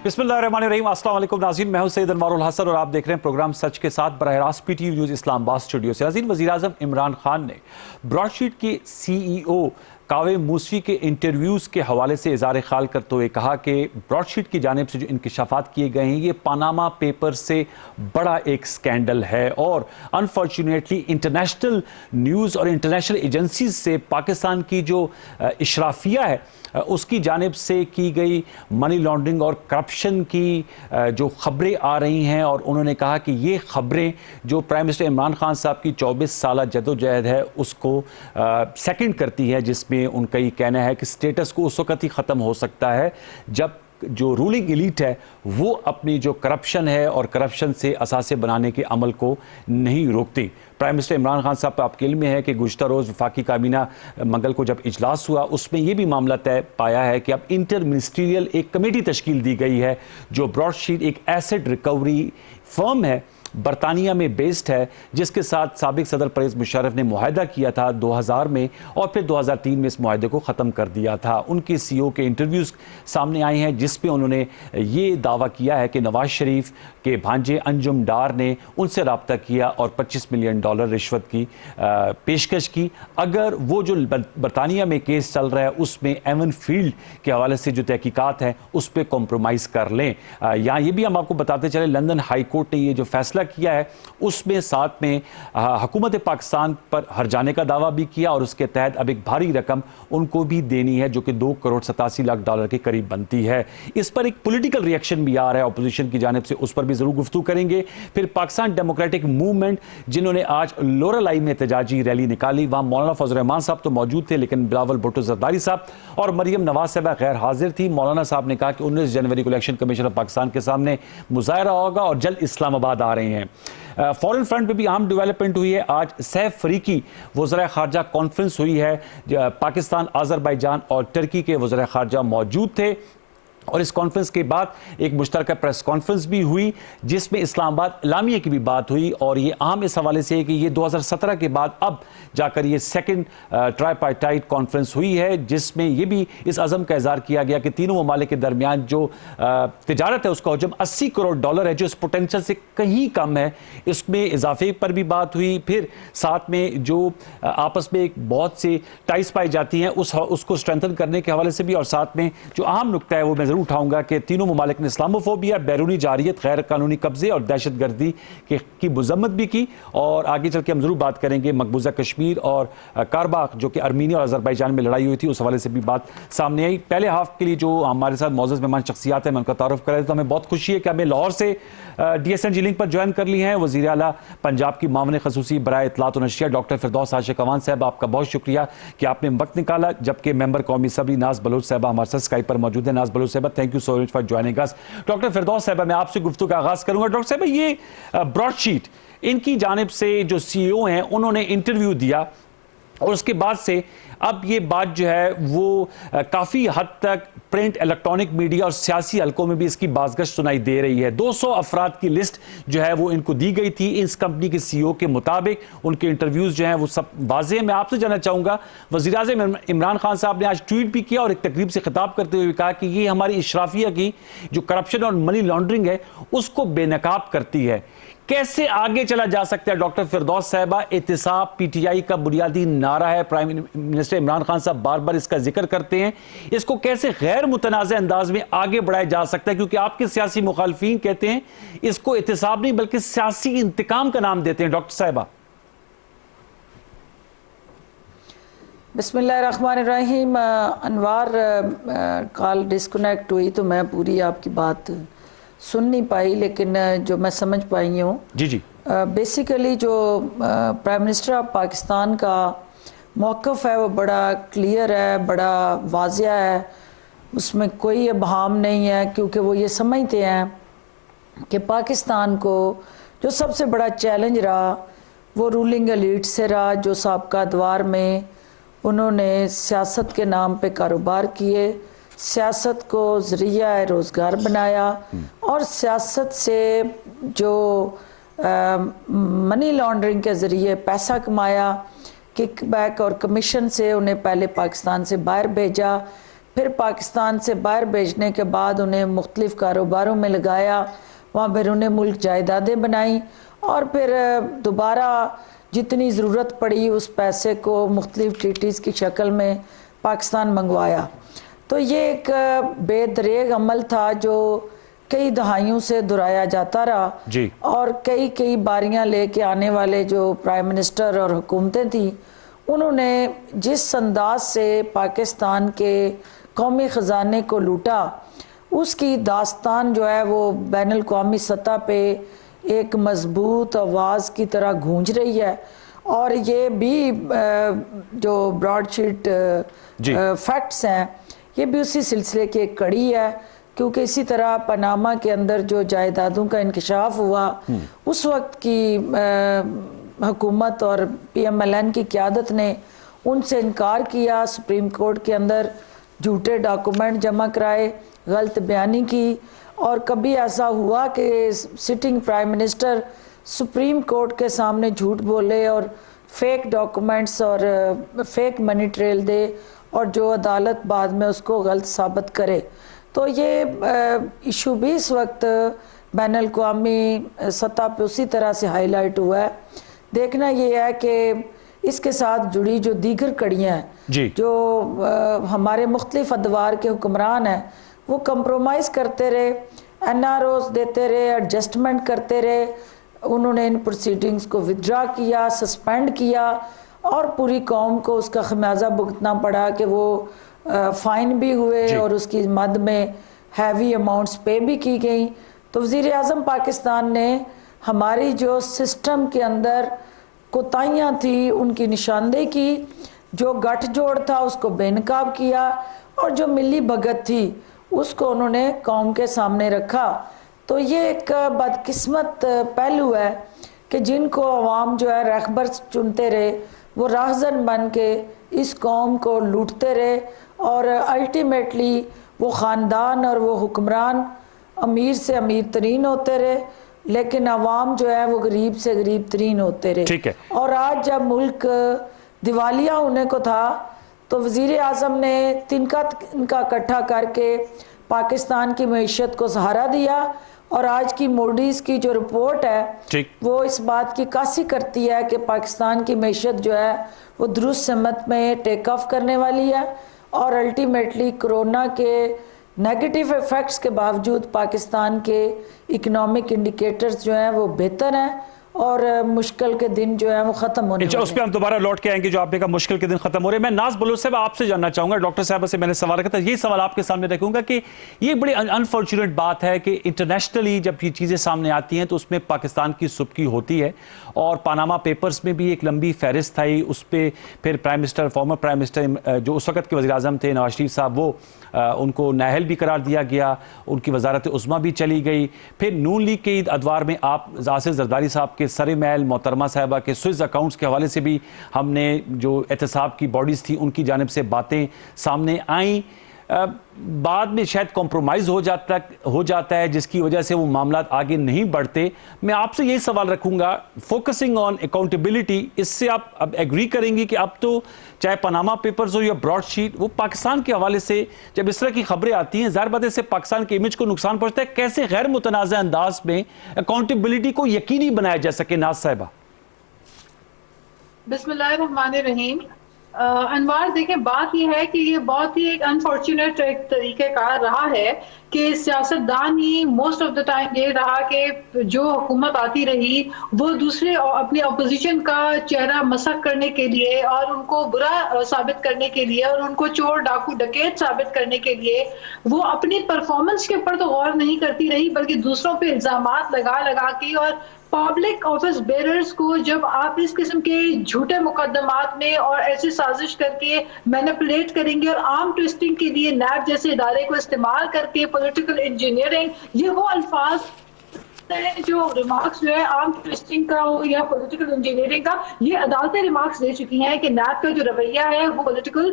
बिस्मिल्लाहिर्रहमानिर्रहीम, अस्सलाम वालेकुम नाज़रीन, मैं हूं सैयद अनवारुल हसन और आप देख रहे हैं प्रोग्राम सच के साथ बराह रास्त पीटीवी न्यूज़ इस्लामाबाद स्टूडियो से। नाज़रीन, वज़ीर-ए-आज़म इमरान खान ने ब्रॉडशीट के CEO कावे मूसवी के इंटरव्यूज़ के हवाले से इज़हार ख़्याल करते हुए कहा कि ब्रॉडशीट की जानिब से जो इंकशाफात किए गए हैं ये पानामा पेपर से बड़ा एक स्कैंडल है और अनफॉर्चुनेटली इंटरनेशनल न्यूज़ और इंटरनेशनल एजेंसीज से पाकिस्तान की जो इशराफिया है उसकी जानिब से की गई मनी लॉन्ड्रिंग और करप्शन की जो खबरें आ रही हैं, और उन्होंने कहा कि ये खबरें जो प्राइम मिनिस्टर इमरान खान साहब की 24 साल जदोजहद है उसको सेकंड करती है, जिसमें उनका ये कहना है कि स्टेटस को उस वक्त ही ख़त्म हो सकता है जब जो रूलिंग एलीट है वो अपनी जो करप्शन है और करप्शन से असासे बनाने के अमल को नहीं रोकती। प्राइम मिनिस्टर इमरान खान साहब आपके इल्म में है कि गुज़श्ता रोज़ वफाकी काबीना मंगल को जब इजलास हुआ उसमें यह भी मामला तय पाया है कि अब इंटर मिनिस्ट्रियल एक कमेटी तश्कील दी गई है जो ब्रॉडशीट एक एसेट रिकवरी फर्म है, बरतानिया में बेस्ड है, जिसके साथ साबिक सदर परवेज़ मुशर्रफ ने मुआहदा किया था 2000 में और फिर 2003 में इस मुआहदे को ख़त्म कर दिया था। उनके CEO के इंटरव्यूज़ सामने आए हैं जिसमें उन्होंने ये दावा किया है कि नवाज शरीफ के भांजे अंजुम डार ने उनसे रब्ता किया और $25 मिलियन रिश्वत की पेशकश की अगर वो जो बरतानिया में केस चल रहा है उसमें एवन फील्ड के हवाले से जो तहकीकात हैं उस पर कॉम्प्रोमाइज़ कर लें। यहाँ ये भी हम आपको बताते चले, लंदन हाई कोर्ट ने ये जो फैसला किया है उसमें साथ में हुकूमत पाकिस्तान पर हर्जाने का दावा भी किया और उसके तहत अब एक भारी रकम उनको भी देनी है जो कि $2,87,00,000 के करीब बनती है। इस पर एक पॉलिटिकल रिएक्शन भी आ रहा है ऑपोजिशन की जानिब से, उस पर भी जरूर गुफ्तगू करेंगे। फिर पाकिस्तान डेमोक्रेटिक मूवमेंट जिन्होंने आज लोरलाई में एहतजाजी रैली निकाली, वहां मौलाना फजल रहमान साहब तो मौजूद थे लेकिन बिलावल भुट्टो जरदारी साहब और मरियम नवाज साहब गैर हाजिर थी। मौलाना साहब ने कहा कि 19 जनवरी को इलेक्शन कमीशन ऑफ पाकिस्तान के सामने मुजाहरा होगा और जल्द इस्लामाबाद आ रहे हैं। फॉरेन फ्रंट पे भी अहम डेवलपमेंट हुई है। आज सैफ फरीकी वज़ीर खारजा कॉन्फ्रेंस हुई है, पाकिस्तान, अज़रबैजान और टर्की के वज़ीर खारजा मौजूद थे और इस कॉन्फ्रेंस के बाद एक मुश्तरका प्रेस कॉन्फ्रेंस भी हुई जिसमें इस्लामाबाद इलामिया की भी बात हुई और ये अहम इस हवाले से है कि ये 2017 के बाद अब जाकर ये सेकंड ट्राईपार्टाइट कॉन्फ्रेंस हुई है जिसमें ये भी इस अज़म का इज़हार किया गया कि तीनों ममालिक के दरमियान जो तिजारत है उसका हजम $80 करोड़ है जो इस पोटेंशियल से कहीं कम है, इसमें इजाफे पर भी बात हुई। फिर साथ में जो आपस में एक बहुत से टाइज पाई जाती हैं उसको स्ट्रेंथन करने के हवाले से भी, और साथ में जो अहम नुकता है वो मैं जरूर उठाऊंगा कि तीनों ममालिक ने इस्लामोफोबिया, बैरूनी जारियत, गैर कानूनी कब्जे और दहशत गर्दी की मजम्मत भी की। और आगे चल के हम जरूर बात करेंगे मकबूजा कश्मीर और कारबाख जो कि अर्मीनिया और अजरबैजान में लड़ाई हुई थी उस हवाले से भी बात सामने आई। पहले हाफ के लिए जो हमारे साथ मौजूद मेहमान शख्सियात हैं मैं उनका तारुफ करें तो हमें बहुत खुशी है कि हमें लाहौर से DSNG लिंक पर ज्वाइन कर ली हैं वज़ीर आला पंजाब की मामले खसूसी बराए इत्तलात और नशरिया डॉक्टर फिरदौस आशिक अवान साहब, आपका बहुत शुक्रिया कि आपने वक्त निकाला, जबकि मेंबर कौमी असम्बली नाज बलोच साहबा हमारे साथ स्काइप पर मौजूद है। नाज बलोच साहबा, thank you so much for joining us. Doctor Firdaus साहबा, मैं आपसे गुफ्तगू का आगाज करूंगा। डॉक्टर साहबा, ये ब्रॉडशीट इनकी जानिब से जो CEO हैं उन्होंने इंटरव्यू दिया और उसके बाद से अब ये बात जो है वो काफ़ी हद तक प्रिंट, इलेक्ट्रॉनिक मीडिया और सियासी हलकों में भी इसकी बाज़गश्त सुनाई दे रही है। 200 अफराद की लिस्ट जो है वो इनको दी गई थी इस कंपनी के CEO के मुताबिक, उनके इंटरव्यूज़ जो हैं वो सब वाज़े हैं। मैं आपसे जानना चाहूँगा, वज़ीर-ए-आज़म इमरान खान साहब ने आज ट्वीट भी किया और एक तकरीब से खिताब करते हुए कहा कि ये हमारी इशराफिया की जो करप्शन और मनी लॉन्ड्रिंग है उसको बेनकाब करती है। कैसे आगे चला जा सकता है डॉक्टर फिरदौस साहबा? एहतिसाब PTI का बुनियादी नारा है, प्राइम मिनिस्टर इमरान खान साहब बार बार इसका जिक्र करते हैं, इसको कैसे गैर मुतनाज़ अंदाज में आगे बढ़ाया जा सकता है? क्योंकि आपके सियासी मुखालफीन कहते हैं इसको एहतिसाब नहीं बल्कि सियासी इंतकाम का नाम देते हैं। डॉक्टर साहबा, बिस्मिल्लाहिर्रहमानिर्रहीम। अनवार कॉल डिस्कनेक्ट हुई तो मैं पूरी आपकी बात सुन नहीं पाई, लेकिन जो मैं समझ पाई हूँ जी बेसिकली जो प्राइम मिनिस्टर ऑफ पाकिस्तान का मौक़िफ़ है वो बड़ा क्लियर है, बड़ा वाज़िया है, उसमें कोई इबहाम नहीं है, क्योंकि वो ये समझते हैं कि पाकिस्तान को जो सबसे बड़ा चैलेंज रहा वो रूलिंग एलीट से रहा, जो साबका अदवार में उन्होंने सियासत के नाम पे कारोबार किए, सियासत को ज़रिया रोज़गार बनाया और सियासत से जो मनी लॉन्ड्रिंग के ज़रिए पैसा कमाया, किकबैक और कमीशन से उन्हें पहले पाकिस्तान से बाहर भेजा, फिर पाकिस्तान से बाहर भेजने के बाद उन्हें मुख्तलिफ़ कारोबारों में लगाया, वहाँ बैरून मुल्क जायदादें बनाई और फिर दोबारा जितनी ज़रूरत पड़ी उस पैसे को मुख्तलिफ़ ट्रीटीज़ की शक्ल में पाकिस्तान मंगवाया। तो ये एक बेदरेग अमल था जो कई दहाइयों से दोहराया जाता रहा जी। और कई बारियां लेके आने वाले जो प्राइम मिनिस्टर और हुकूमतें थी, उन्होंने जिस अंदाज से पाकिस्तान के कौमी ख़जाने को लूटा, उसकी दास्तान जो है वो बैनुल अक़वामी सतह पे एक मजबूत आवाज़ की तरह गूंज रही है। और ये भी जो ब्रॉडशीट फैक्ट्स हैं, ये भी उसी सिलसिले की एक कड़ी है, क्योंकि इसी तरह पनामा के अंदर जो जायदादों का इंकशाफ हुआ, उस वक्त की हुकूमत और PMLN की क़यादत ने उनसे इनकार किया, सुप्रीम कोर्ट के अंदर झूठे डॉक्यूमेंट जमा कराए, गलत बयानी की। और कभी ऐसा हुआ कि sitting prime minister supreme court के सामने झूठ बोले और फेक डॉक्यूमेंट्स और फेक मनी ट्रेल दे, और जो अदालत बाद में उसको गलत साबित करे। तो ये इशू भी इस वक्त बैनुल अक़वामी सतह पे उसी तरह से हाईलाइट हुआ है। देखना ये है कि इसके साथ जुड़ी जो दीगर कड़ियाँ हैं, जो हमारे मुख्तलिफ अदवार के हुक्मरान हैं, वो कंप्रोमाइज़ करते रहे, NROs देते रहे, एडजस्टमेंट करते रहे। उन्होंने इन प्रोसीडिंग्स को विदड्रा किया, सस्पेंड किया, और पूरी कौम को उसका खमियाजा भुगतना पड़ा कि वो फ़ाइन भी हुए और उसकी मद में हैवी अमाउंट्स पे भी की गई। तो वज़ीर आज़म पाकिस्तान ने हमारी जो सिस्टम के अंदर कोताहियाँ थी उनकी निशानदेही की, जो गठजोड़ था उसको बेनकाब किया, और जो मिली भगत थी उसको उन्होंने कौम के सामने रखा। तो ये एक बदकिस्मत पहलू है कि जिनको अवाम जो है रहबर चुनते रहे, वो राहज़न बन के इस कौम को लूटते रहे, और अल्टीमेटली वो ख़ानदान और वो हुक्मरान अमीर से अमीर तरीन होते रहे, लेकिन अवाम जो है वो गरीब से गरीब तरीन होते रहे। ठीक है। और आज जब मुल्क दिवालिया होने को था, तो वज़ीर आज़म ने तिनका इकट्ठा करके पाकिस्तान की मईशत को सहारा दिया, और आज की मूडीज़ की जो रिपोर्ट है वो इस बात की कासी करती है कि पाकिस्तान की मईशत जो है वो दुरुस्त सिमत में टेक ऑफ करने वाली है, और अल्टीमेटली कोरोना के नेगेटिव इफ़ेक्ट्स के बावजूद पाकिस्तान के इकनॉमिक इंडिकेटर्स जो हैं वो बेहतर हैं, और मुश्किल के दिन जो है वो खत्म होने वाले हैं। उस पर हम दोबारा लौट के आएंगे, जो आपने कहा मुश्किल के दिन खत्म हो रहे हैं। मैं नाज बलोच साहब आपसे जानना चाहूंगा, डॉक्टर साहब से मैंने सवाल रखा था, ये सवाल आपके सामने रखूंगा कि ये बड़ी अनफॉर्चुनेट बात है कि इंटरनेशनली जब ये चीज़ें सामने आती हैं तो उसमें पाकिस्तान की सुबकी होती है, और पानामा पेपर्स में भी एक लंबी फहरिस्त आई, उस पर फिर prime minister, former prime minister जो उस वक्त के वज़ीर आज़म थे नवाज शरीफ साहब, वो उनको नाअहल भी करार दिया गया, उनकी वजारत उज़्मा भी चली गई। फिर नून लीग के अदवार में आप आसिफ जरदारी साहब के सर महल, मोहतरमा साहबा के स्विस अकाउंट्स के हवाले से भी हमने जो एहतसाब की बॉडीज़ थी उनकी जानिब से बातें सामने आईं। बाद में शायद कॉम्प्रोमाइज़ हो जाता है, जिसकी वजह से वो मामला आगे नहीं बढ़ते। मैं आपसे यही सवाल रखूंगा, फोकसिंग ऑन अकाउंटेबिलिटी, इससे आप अब एग्री करेंगी कि अब तो चाहे पनामा पेपर्स हो या ब्रॉडशीट, वो पाकिस्तान के हवाले से जब इस तरह की खबरें आती हैं, ज़ाहिर बात है इससे पाकिस्तान के इमेज को नुकसान पहुंचता है। कैसे गैर मुतनाज़ अंदाज में अकाउंटेबिलिटी को यकीनी बनाया जा सके? नाज साहिबा। बिस्मिल्लाहिर्रहमानिर्रहीम। अनवार देखें, बात यह है कि ये बहुत ही एक अनफॉर्चुनेट एक तरीक़ेकार रहा है कि सियासतदान ही मोस्ट ऑफ द टाइम ये रहा कि जो हुकूमत आती रही वो दूसरे अपने अपोजिशन का चेहरा मसक करने के लिए और उनको बुरा साबित करने के लिए और उनको चोर डाकू डकैत साबित करने के लिए वो अपनी परफॉर्मेंस के ऊपर तो गौर नहीं करती रही, बल्कि दूसरों पे इल्ज़ामात लगा लगा के और पब्लिक ऑफिस बेरर्स को जब आप इस किस्म के झूठे मुकदमात में और ऐसी साजिश करके मैनिपुलेट करेंगे और आर्म ट्विस्टिंग के लिए नैब जैसे इदारे को इस्तेमाल करके पॉलिटिकल इंजीनियरिंग, ये वो अल्फाज ने जो रिमार्क्स जो है आर्म ट्विस्टिंग का हो या पॉलिटिकल इंजीनियरिंग का, ये अदालतें रिमार्क्स दे चुकी हैं कि नैब का जो रवैया है वो पॉलिटिकल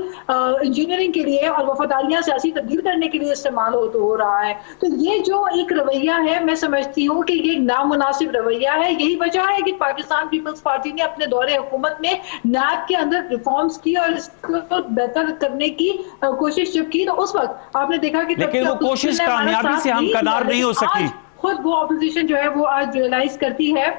इंजीनियरिंग के लिए और वफादारियां सियासी तब्दील करने के लिए इस्तेमाल हो रहा है। तो ये जो एक रवैया है, मैं समझती हूँ कि ये एक नामुनासिब रवैया है। यही वजह है कि पाकिस्तान पीपल्स पार्टी ने अपने दौरे हुकूमत में नैब के अंदर रिफॉर्म्स की और इसको बेहतर करने की कोशिश जब की, तो उस वक्त आपने देखा कि लेकिन वो कोशिश कामयाबी से हमकनार नहीं हो सकी। खुद वो ऑपोजिशन जो है वो आज रियलाइज करती है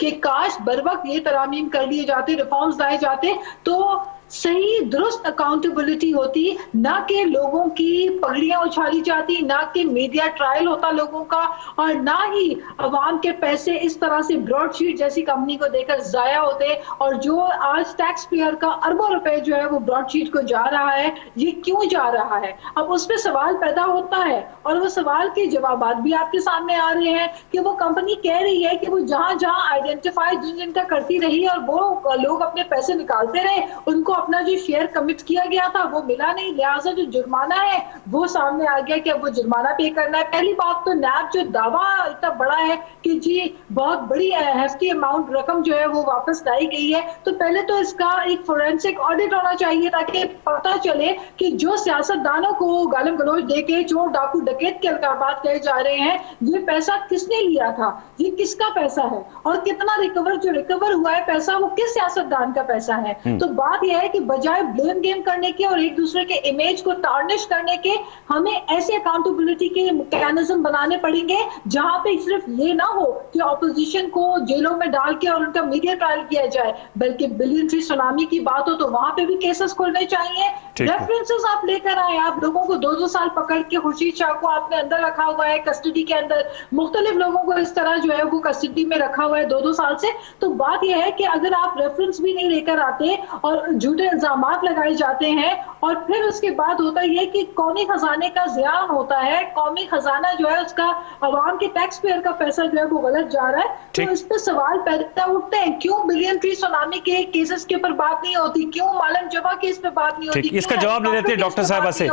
कि काश बर वक्त ये तरामीम कर लिए जाते, रिफॉर्म्स लाए जाते, तो सही दुरुस्त अकाउंटेबिलिटी होती, ना कि लोगों की पगड़ियां उछाली जाती, ना कि मीडिया ट्रायल होता लोगों का, और ना ही अवाम के पैसे इस तरह से ब्रॉडशीट जैसी कंपनी को देकर जाया होते। और जो आज टैक्स पेयर का अरबों रुपए जो है वो ब्रॉडशीट को जा रहा है, ये क्यों जा रहा है? अब उस पर सवाल पैदा होता है और वो सवाल के जवाब भी आपके सामने आ रहे हैं कि वो कंपनी कह रही है कि वो जहां जहां आइडेंटिफाई जिनका करती रही और वो लोग अपने पैसे निकालते रहे, उनको अपना जो शेयर कमिट किया गया था वो मिला नहीं, लिहाजा जो जुर्माना है वो सामने आ गया कि अब वो जुर्माना पे करना है। पहली बात तो नैब जो दावा इतना बड़ा है कि जी बहुत बड़ी हेफ्टी अमाउंट रकम जो है वो वापस लाई गई है, तो पहले तो इसका एक फोरेंसिक ऑडिट होना चाहिए ताकि पता चले कि जो सियासतदानों को गालिम गलौज देके चोर डाकू डकैत के अलकाबात कहे जा रहे हैं, ये पैसा किसने लिया था, ये किसका पैसा है और कितना रिकवर हुआ है पैसा, वो किस सियासतदान का पैसा है। तो बात यह है कि बजाय ब्लेम गेम करने के और एक दूसरे के इमेज को टार्निश करने के, हमें ऐसे अकाउंटेबिलिटी के मैकेनिज्म बनाने पड़ेंगे जहां पे सिर्फ ये ना हो कि ऑपोजिशन को जेलों में डाल के और उनका मीडिया ट्रायल किया जाए, बल्कि बिलियन ट्री सुनामी की बात हो तो वहां पे भी केसेस खुलने चाहिए। रेफरेंसेस आप लेकर आए, आप लोगों को 2-2 साल पकड़ के खुर्शीद शाह को आपने अंदर रखा हुआ है कस्टडी के अंदर, मुख्तलिफ लोगों को इस तरह जो है वो कस्टडी में रखा हुआ है 2-2 साल से। तो बात यह है कि अगर आप रेफरेंस भी नहीं लेकर आते और झूठे इल्जामात लगाए जाते हैं और फिर उसके बाद होता है कि कौमी खजाने का ज़ियान होता है, कौमी खजाना जो है उसका अवाम के टैक्स पेयर का पैसा जो है वो गलत जा रहा है, तो इस पर सवाल पैदा उठते हैं। क्यों बिलियन ट्री सुनामी के केसेस के ऊपर बात नहीं होती, क्यों मालम जबा केस पे बात नहीं होती, इसका जवाब ले लेते हैं डॉक्टर साहबा से।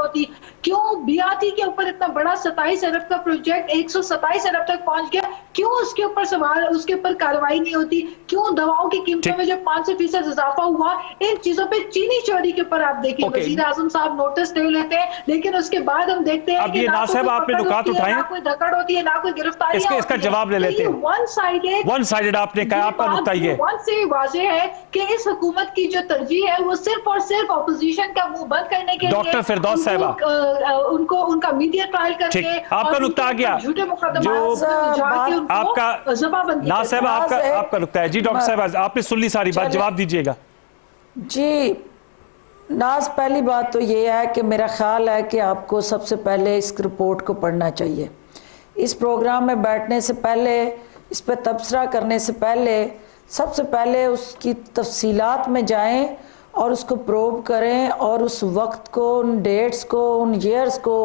क्यों बीआरटी के ऊपर इतना बड़ा 27 अरब का प्रोजेक्ट 127 अरब तक पहुंच गया, क्यों उसके ऊपर सवाल, उसके ऊपर कार्रवाई नहीं होती, क्यों दवाओं की कीमतों में जो 500% इजाफा हुआ, इन चीजों पे चीनी चोरी के ऊपर आप देखिए वजीर आजम साहब नोटिस दे लेते हैं, लेकिन उसके बाद हम देखते हैं कि ना आपने नुकात उठाए, ना कोई धकड़ होती है, ना कोई गिरफ्तारी, इसका जवाब ले लेते हैं। वन साइडेड आपने कहा, आपका नुक्ता ये से वाज़ेह है कि इस हुकूमत की जो तरजीह है वो सिर्फ और सिर्फ ऑपोजिशन का मुंह बंद करने के लिए, डॉक्टर फिरदौस साहिबा उनको उनका मीडिया ट्रायल करके आपका नुक्ता आ गया, झूठे जो आपका ना साहबा आपका नुक्ता है। जी डॉक्टर साहब आपने सुन ली सारी बात, जवाब दीजिएगा। जी नाज, पहली बात तो ये है कि मेरा ख्याल है कि आपको सबसे पहले इस रिपोर्ट को पढ़ना चाहिए। इस प्रोग्राम में बैठने से पहले, इस पर तबसरा करने से पहले, सबसे पहले उसकी तफसीलात में जाएं और उसको प्रोब करें और उस वक्त को, उन डेट्स को, उन ईयर्स को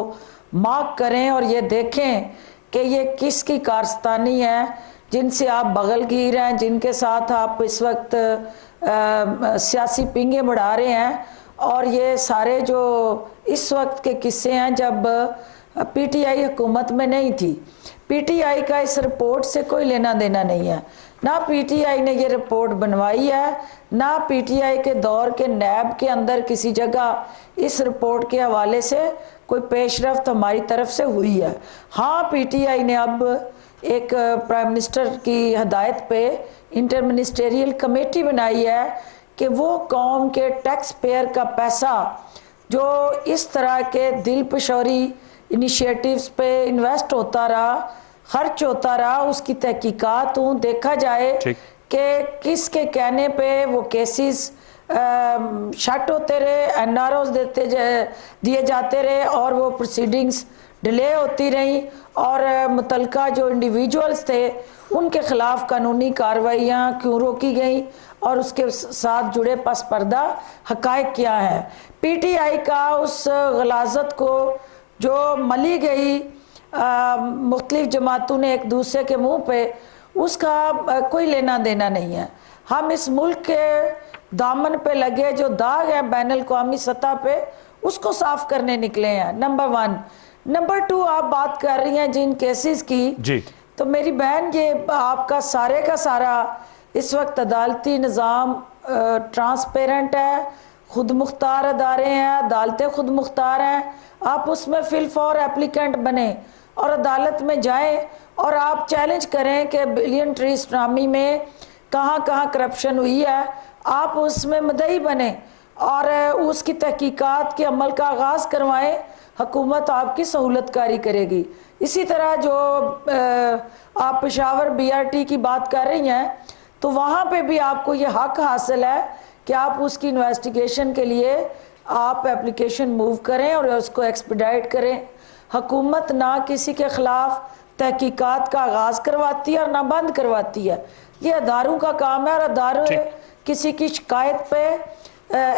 मार्क करें और ये देखें कि ये किसकी कारस्तानी है, जिनसे आप बगलगीर हैं, जिनके साथ आप इस वक्त सियासी पिंगे बढ़ा रहे हैं। और ये सारे जो इस वक्त के किस्से हैं जब पीटीआई हुकूमत में नहीं थी, पीटीआई का इस रिपोर्ट से कोई लेना देना नहीं है, ना पीटीआई ने ये रिपोर्ट बनवाई है, ना पीटीआई के दौर के नैब के अंदर किसी जगह इस रिपोर्ट के हवाले से कोई पेशरफ्त हमारी तरफ से हुई है। हाँ, पीटीआई ने अब एक प्राइम मिनिस्टर की हदायत पे इंटर मिनिस्टेरियल कमेटी बनाई है कि वो कौम के टैक्स पेयर का पैसा जो इस तरह के दिल पशौरी इनिशिएटिव्स पे इन्वेस्ट होता रहा, खर्च होता रहा, उसकी तहकीकात देखा जाए कि किसके कहने पे वो केसेस शट होते रहे, एनआरओज दिए जाते रहे और वो प्रोसीडिंग्स डिले होती रही और मुतलका जो इंडिविजुअल्स थे उनके खिलाफ कानूनी कार्रवाइयाँ क्यों रोकी गई और उसके साथ जुड़े पस पर्दा हकायक क्या है। पीटीआई का उस गलाजत को जो मली गई मुख्तलिफ जमातों ने एक दूसरे के मुंह पे, उसका कोई लेना देना नहीं है। हम इस मुल्क के दामन पे लगे जो दाग है बैन अल-अक़वामी सतह पे, उसको साफ करने निकले हैं, नंबर 1। नंबर 2, आप बात कर रही हैं जिन केसेस की जी, तो मेरी बहन, ये आपका सारे का सारा इस वक्त अदालती निज़ाम ट्रांसपेरेंट है, खुद मुख्तार अदारे हैं, अदालतें खुद मुख्तार हैं। आप उसमें फिल फॉर एप्लीकेंट बने और अदालत में जाएं और आप चैलेंज करें कि बिलियन ट्री सुनामी में कहाँ कहाँ करप्शन हुई है, आप उसमें मुद्दई बने और उसकी तहकीकात के अमल का आगाज़ करवाएं। हुकूमत आपकी सहूलतकारी करेगी। इसी तरह जो आप पेशावर BRT की बात कर रही हैं, तो वहाँ पे भी आपको ये हक हासिल है कि आप उसकी इन्वेस्टिगेशन के लिए आप एप्लीकेशन मूव करें और उसको एक्सपीडाइट करें। हुकूमत ना किसी के ख़िलाफ़ तहकीकात का आगाज़ करवाती है और ना बंद करवाती है। ये अदारों का काम है और अदारे किसी की शिकायत पे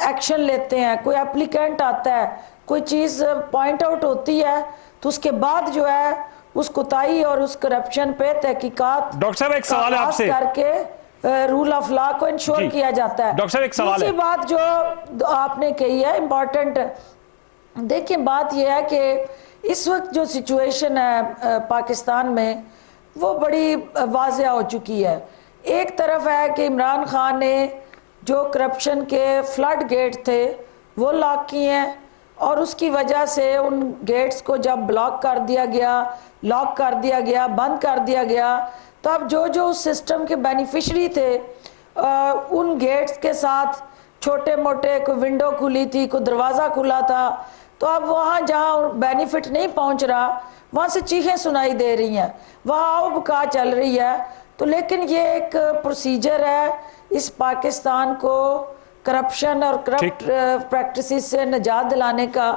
एक्शन लेते हैं। कोई एप्लीकेंट आता है, कोई चीज़ पॉइंट आउट होती है, तो उसके बाद जो है उस कोताही और उस करप्शन पे तहकीकात डॉक्टर साहब एक सवाल है आपसे करके रूल ऑफ लॉ को इंश्योर किया जाता है। डॉक्टर साहब एक सवाल है, बात जो आपने कही है इम्पोर्टेंट। देखिए बात यह है कि इस वक्त जो सिचुएशन है पाकिस्तान में, वो बड़ी वाज़ेह हो चुकी है। एक तरफ है कि इमरान खान ने जो करप्शन के फ्लड गेट थे वो लॉक किए हैं और उसकी वजह से उन गेट्स को जब ब्लॉक कर दिया गया, लॉक कर दिया गया, बंद कर दिया गया, तो अब जो जो उस सिस्टम के बेनिफिशरी थे उन गेट्स के साथ छोटे मोटे कोई विंडो खुली थी, कोई दरवाज़ा खुला था, तो अब वहाँ जहाँ बेनिफिट नहीं पहुँच रहा वहाँ से चीखें सुनाई दे रही हैं, वहाँ आओ बका चल रही है। तो लेकिन ये एक प्रोसीजर है इस पाकिस्तान को करप्शन और करप्ट प्रैक्टिसेस से निजात दिलाने का,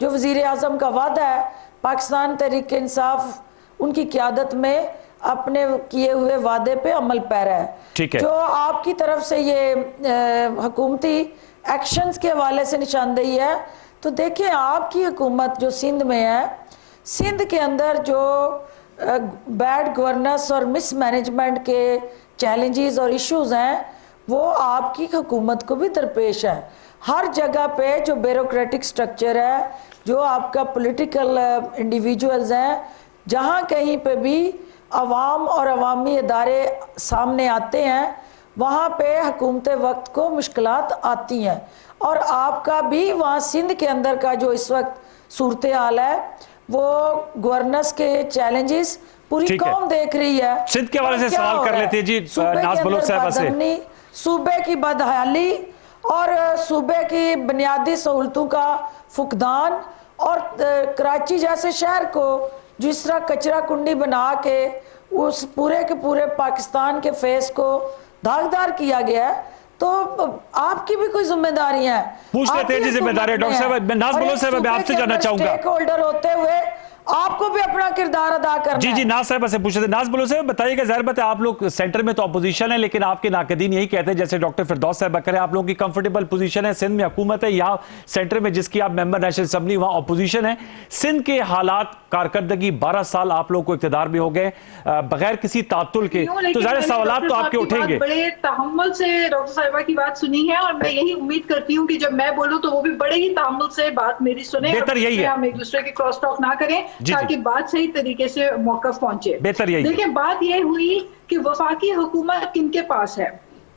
जो वज़ीर आज़म का वादा है। पाकिस्तान तहरीक इंसाफ उनकी क़यादत में अपने किए हुए वादे पे अमल पैरा है। ठीक है। जो आपकी तरफ से ये हुकूमती एक्शंस के हवाले से निशानदेही है, तो देखिए आपकी हुकूमत जो सिंध में है, सिंध के अंदर जो बैड गवर्नेंस और मिसमैनेजमेंट के चैलेंजेस और इश्यूज हैं, वो आपकी हुकूमत को भी दरपेश है। हर जगह पे जो ब्यूरोक्रेटिक स्ट्रक्चर है, जो आपका पॉलिटिकल इंडिविजुअल्स हैं, जहाँ कहीं पे भी अवाम और अवामी इदारे सामने आते हैं, वहाँ पे हुकूमत वक्त को मुश्किलात आती हैं। और आपका भी वहाँ सिंध के अंदर का जो इस वक्त सूरत हाल है, वो गवर्नेंस के चैलेंजेस पूरी कौम देख रही है। सिंध के हवाले से सवाल कर लेते हैं जी नाज बलोच साहब से। सूबे की बदहाली और सूबे की बुनियादी सहूलतों का फुकदान और कराची जैसे शहर को जिस तरह कचरा कुंडी बना के उस पूरे के पूरे पाकिस्तान के फेस को दागदार किया गया है, तो आपकी भी कोई जिम्मेदारी है। पूछ लेते हैं जी जिम्मेदारी। डॉक्टर साहब नाज बलोच साहब मैं आपसे जानना चाहूंगा, स्टेक होल्डर होते हुए आपको भी अपना किरदार अदा करना जी जी नाज साहब से पूछ रहे थे। नाज बलोच साहब बताइएगा, जाहिर बात है आप लोग सेंटर में तो अपोजिशन है, लेकिन आपके नाकदीन यही कहते हैं, जैसे डॉक्टर फिरदौस साहब करें, आप लोगों की कंफर्टेबल पोजीशन है, सिंध में हुकूमत है, यहाँ सेंटर में जिसकी आप मेंबर नेशनल असेंबली, वहाँ अपोजिशन है। सिंध के हालात कारकर्दगी 12 साल आप लोग को इख्तिदार में हो गए बगैर किसी तातुल के, तो जाहिर सवाल तो आपके उठेंगे। बड़े तहम्मुल से डॉक्टर साहिबा की बात सुनी है और मैं यही उम्मीद करती हूँ कि जब मैं बोलूँ तो वो भी बड़े ही तहम्मुल से बात मेरी सुने। बेहतर यही है हम एक दूसरे के क्रॉस टॉक ना करें ताकि बात सही तरीके से मौकफ पहुंचे। बेहतर यही। देखिए बात यह हुई कि वफाकी हुकूमत किनके पास है।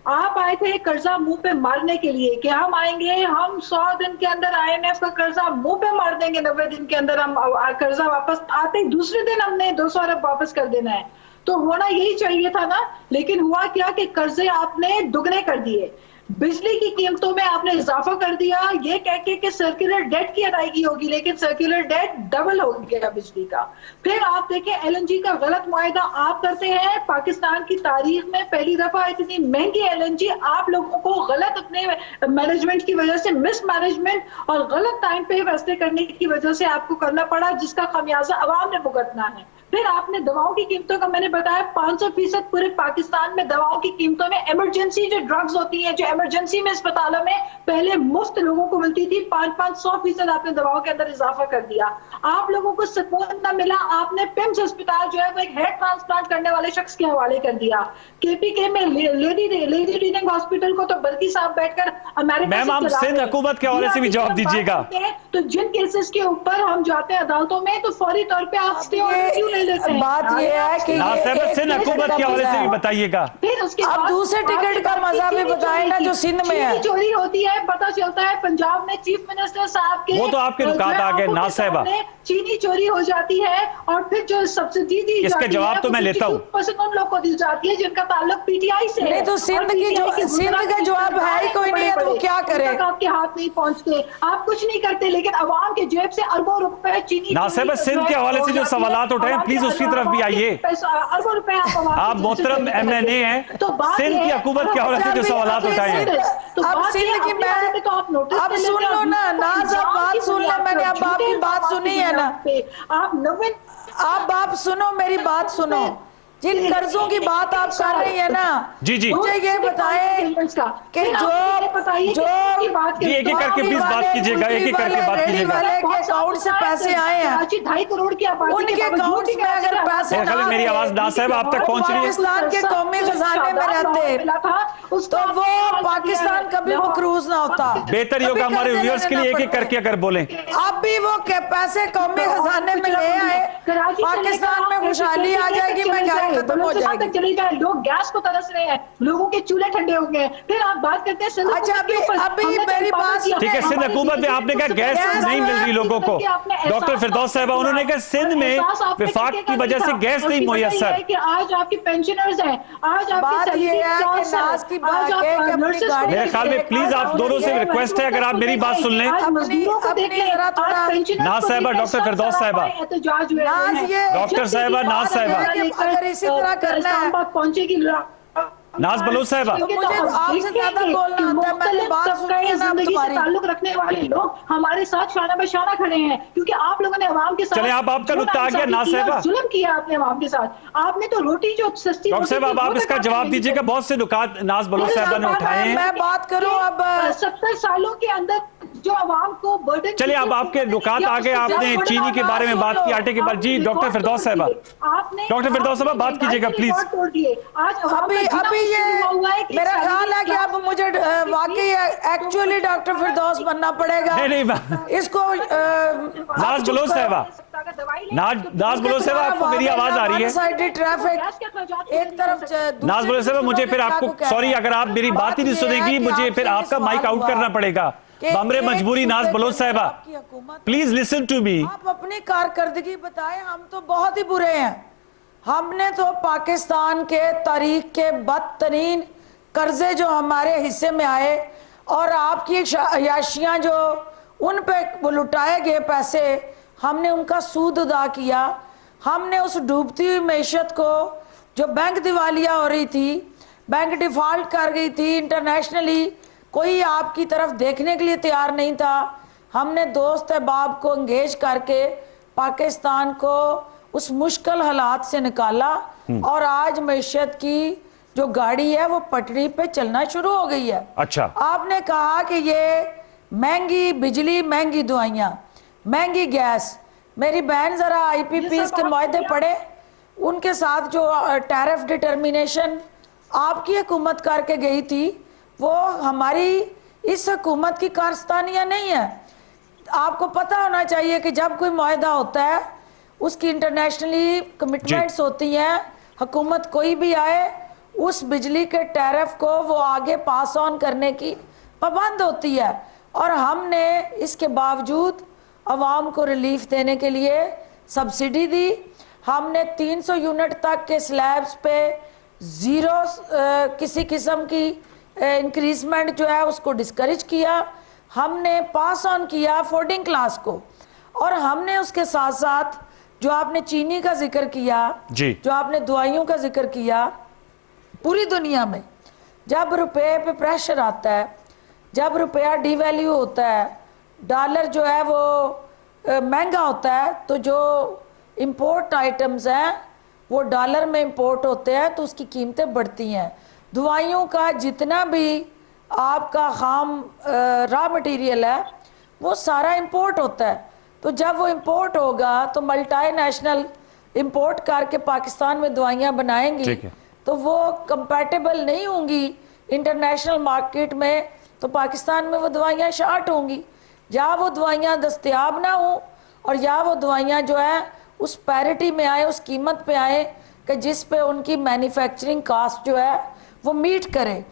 आप आए थे कर्जा मुंह पे मारने के लिए कि हम आएंगे, हम 100 दिन के अंदर IMF का कर्जा मुंह पे मार देंगे, 90 दिन के अंदर हम कर्जा वापस आते ही दूसरे दिन हमने 200 अरब वापस कर देना है। तो होना यही चाहिए था ना, लेकिन हुआ क्या कि कर्जे आपने दुगने कर दिए, बिजली की कीमतों में आपने इजाफा कर दिया ये कह के कि सर्कुलर डेट की अदायगी होगी, लेकिन सर्कुलर डेट डबल हो गया बिजली का। फिर आप देखें LNG का गलत मुआहदा आप करते हैं। पाकिस्तान की तारीख में पहली दफा इतनी महंगी LNG आप लोगों को गलत अपने मैनेजमेंट की वजह से, मिसमैनेजमेंट और गलत टाइम पे फैसले करने की वजह से आपको करना पड़ा, जिसका खमियाजा अवाम ने भुगतना है। फिर आपने दवाओं की कीमतों का मैंने बताया 500% पूरे पाकिस्तान में दवाओं की कीमतों में, इमरजेंसी जो ड्रग्स होती हैं, जो इमरजेंसी में अस्पतालों में पहले मुफ्त लोगों को मिलती थी, 500% आपने दवाओं के अंदर इजाफा कर दिया। आप लोगों को सुकून न मिला, आपने पिम्स अस्पताल जो है वो एक हेयर ट्रांसप्लांट करने वाले शख्स के हवाले कर दिया। KPK में लेडी रीडिंग हॉस्पिटल को तो बल्कि साहब बैठकर अमेरिका सिंध हुकूमत के हवाले से भी जवाब दीजिएगा। तो जिन केसेस के ऊपर हम जाते हैं अदालतों में तो फौरी तौर पे आप स्टे ऑर्डर क्यों ले लेते हैं। बात ये है कि ना साहब एक सिंध टिकट हुकूमत का के हवाले से मजा भी है। बताइएगा। फिर उसके अब बाद दूसरे टिकट का मजा भी बताएं ना जो सिंध में है। चीनी चोरी होती है, पता चलता है पंजाब में चीफ मिनिस्टर साहब के वो तो आपके नुकात आ गए ना साहिबा। चीनी चोरी हो जाती है और फिर जो सब्सिडी दी इसके जाती जवाब है तो मैं लेता हूं। 52% उन लोग को दी जाती है जिनका ताल्लुक पीटीआई से है। नहीं तो सिंध और की जो PTI के सिंध का गुजरात जवाब है ही कोई नहीं है तो वो क्या करे। तक आपके हाथ नहीं पहुंचते, आप कुछ नहीं करते, लेकिन अवाम के जेब से अरबों रुपए चीनी ना साहिबा, सिंध के हवाले से जो सवालात उठाए प्लीज उसकी तरफ भी आइए। अरबों रुपए आप मोहतरम MNA हैं, सिंध की हुकूमत के हवाले से जो सवालात उठाए हैं। अब सिंध की मैं तो आप नोटिस अब सुन लो ना नाज, अब बात सुन ले, मैंने अब आपकी बात सुनी है ना। आप नवीन अब आप सुनो, मेरी बात सुनो। जिन कर्जों की बात आप कर रही है ना, जी जी मुझे ये बताएं कि जो जी एक एक करके प्लीज बात कीजिएगा, एक एक करके बात कीजिएगा। वाले के अकाउंट से पैसे आए हैं, 2.5 करोड़ की आबादी उनके अकाउंट में अगर पैसे मेरे ख्याल में मेरी आवाज ना साहब आप तक पहुंच रही है। पाकिस्तान के कौमी खजाने में रहते तो वो पाकिस्तान कभी मकरूज ना होता। बेहतर ये होगा हमारे व्यूअर्स के लिए एक एक करके अगर बोलें। अब भी वो के पैसे कौमी खजाने में ले आए, पाकिस्तान में खुशहाली आ जाएगी, महंगाई खत्म हो जाएगी। चले जाए, लोग गैस को तरस रहे हैं, लोगों के चूल्हे ठंडे हो गए। फिर आप बात करते हैं सिंध अच्छा, अभी मेरी बात ठीक है, सिंध हुकूमत में आपने कहा गैस नहीं मिल रही लोगों को। डॉक्टर फिरदौस साहिबा उन्होंने कहा सिंध में विफाक की वजह से गैस नहीं मुयस्सर। कि आज आपके पेंशनर्स हैं, आज बात ये है कि नाज की बात है कि अपनी गाड़ी मेरे ख्याल में प्लीज आप दोनों से रिक्वेस्ट है, अगर आप मेरी बात सुन लें। नाज साहिबा, डॉक्टर फिरदौस साहिबा, डॉक्टर साहिबा, नाज साहिबा, अगर इसी तरह करना है पहुंचेगी नाज बलोच साहिबा, मुझे तो आपसे ज्यादा बोलना आता है। मैंने बात सुनी है ना तुम्हारी। ताल्लुक रखने वाले लोग हमारे साथ शाना बशाना खड़े हैं, क्योंकि आप लोगों ने अवाम के साथ चले आप आपका नुक्ता आ गया नाज साहिबा, जुल्म किया आपने अवाम के साथ। आपने तो रोटी जो सस्ती डॉक्टर साहब अब आप इसका जवाब दीजिएगा। बहुत से नुकात नाज बलोच साहिबा ने उठाए हैं। मैं बात करूं अब 70 सालों के अंदर जो अवाम को बर्डन। चलिए अब आपके नुकात आ गए, आपने चीनी के बारे में बात की, आटे के बारे। जी डॉक्टर फिरदौस साहिबा, डॉक्टर फिरदौस साहिबा बात कीजिएगा प्लीज। अभी ये मेरा ख्याल है कि अब मुझे वाकई एक्चुअली डॉक्टर फिरदौस बनना पड़ेगा। नहीं इसको नाज बलोच साहिबा, नाज बलोच साहिबा, आपको मेरी आवाज आ रही है? ट्रैफिक एक तरफ नाज बलोच साहिबा, मुझे फिर आपको सॉरी, अगर आप मेरी बात ही नहीं सुनेगी मुझे फिर आपका माइक आउट करना पड़ेगा। बमरे मजबूरी नाज बलोच साहिबा, प्लीज लिसन टू मी। आप अपनी कारकर्दगी बताएं। हम तो बहुत ही बुरे हैं। हमने तो पाकिस्तान के तारीख के बदतरीन कर्जे जो हमारे हिस्से में आए और आपकी अयाशियां जो उन पे वो लुटाए गए पैसे, हमने उनका सूद अदा किया। हमने उस डूबती हुई मैशत को, जो बैंक दिवालिया हो रही थी, बैंक डिफॉल्ट कर गई थी, इंटरनेशनली कोई आपकी तरफ देखने के लिए तैयार नहीं था। हमने दोस्त अहबाब को एंगेज करके पाकिस्तान को उस मुश्किल हालात से निकाला और आज मैशत की जो गाड़ी है वो पटरी पे चलना शुरू हो गई है। अच्छा, आपने कहा कि ये महंगी बिजली, महंगी दवाइयाँ, महंगी गैस। मेरी बहन जरा IPPs के मुआहदे पढ़े, उनके साथ जो टैरिफ डिटर्मिनेशन आपकी हुकूमत करके गई थी वो हमारी इस हुकूमत की कारस्तानियाँ नहीं है। आपको पता होना चाहिए कि जब कोई मुआहदा होता है उसकी इंटरनेशनली कमिटमेंट्स होती हैं। हुकूमत कोई भी आए उस बिजली के टैरिफ को वो आगे पास ऑन करने की पाबंद होती है। और हमने इसके बावजूद अवाम को रिलीफ देने के लिए सब्सिडी दी। हमने 300 यूनिट तक के स्लैब्स पे ज़ीरो किसी किस्म की इंक्रीजमेंट जो है उसको डिस्करेज किया। हमने पास ऑन किया अफोर्डिंग क्लास को। और हमने उसके साथ साथ जो आपने चीनी का जिक्र किया जी, जो आपने दवाइयों का जिक्र किया, पूरी दुनिया में जब रुपए पे प्रेशर आता है, जब रुपया डिवैल्यू होता है, डॉलर जो है वो महंगा होता है, तो जो इंपोर्ट आइटम्स हैं वो डॉलर में इंपोर्ट होते हैं तो उसकी कीमतें बढ़ती हैं। दवाइयों का जितना भी आपका खाम रॉ मटेरियल है वो सारा इंपोर्ट होता है। तो जब वो इंपोर्ट होगा तो मल्टीनेशनल इंपोर्ट करके पाकिस्तान में दवाइयाँ बनाएंगी तो वो कंपैटिबल नहीं होंगी इंटरनेशनल मार्केट में, तो पाकिस्तान में वो दवाइयाँ शार्ट होंगी। या वो दवाइयाँ दस्तयाब ना हो और या वो दवाइयाँ जो है उस पैरिटी में आए, उस कीमत पे आए कि जिस पे उनकी मैन्युफैक्चरिंग कास्ट जो है वो मीट करे।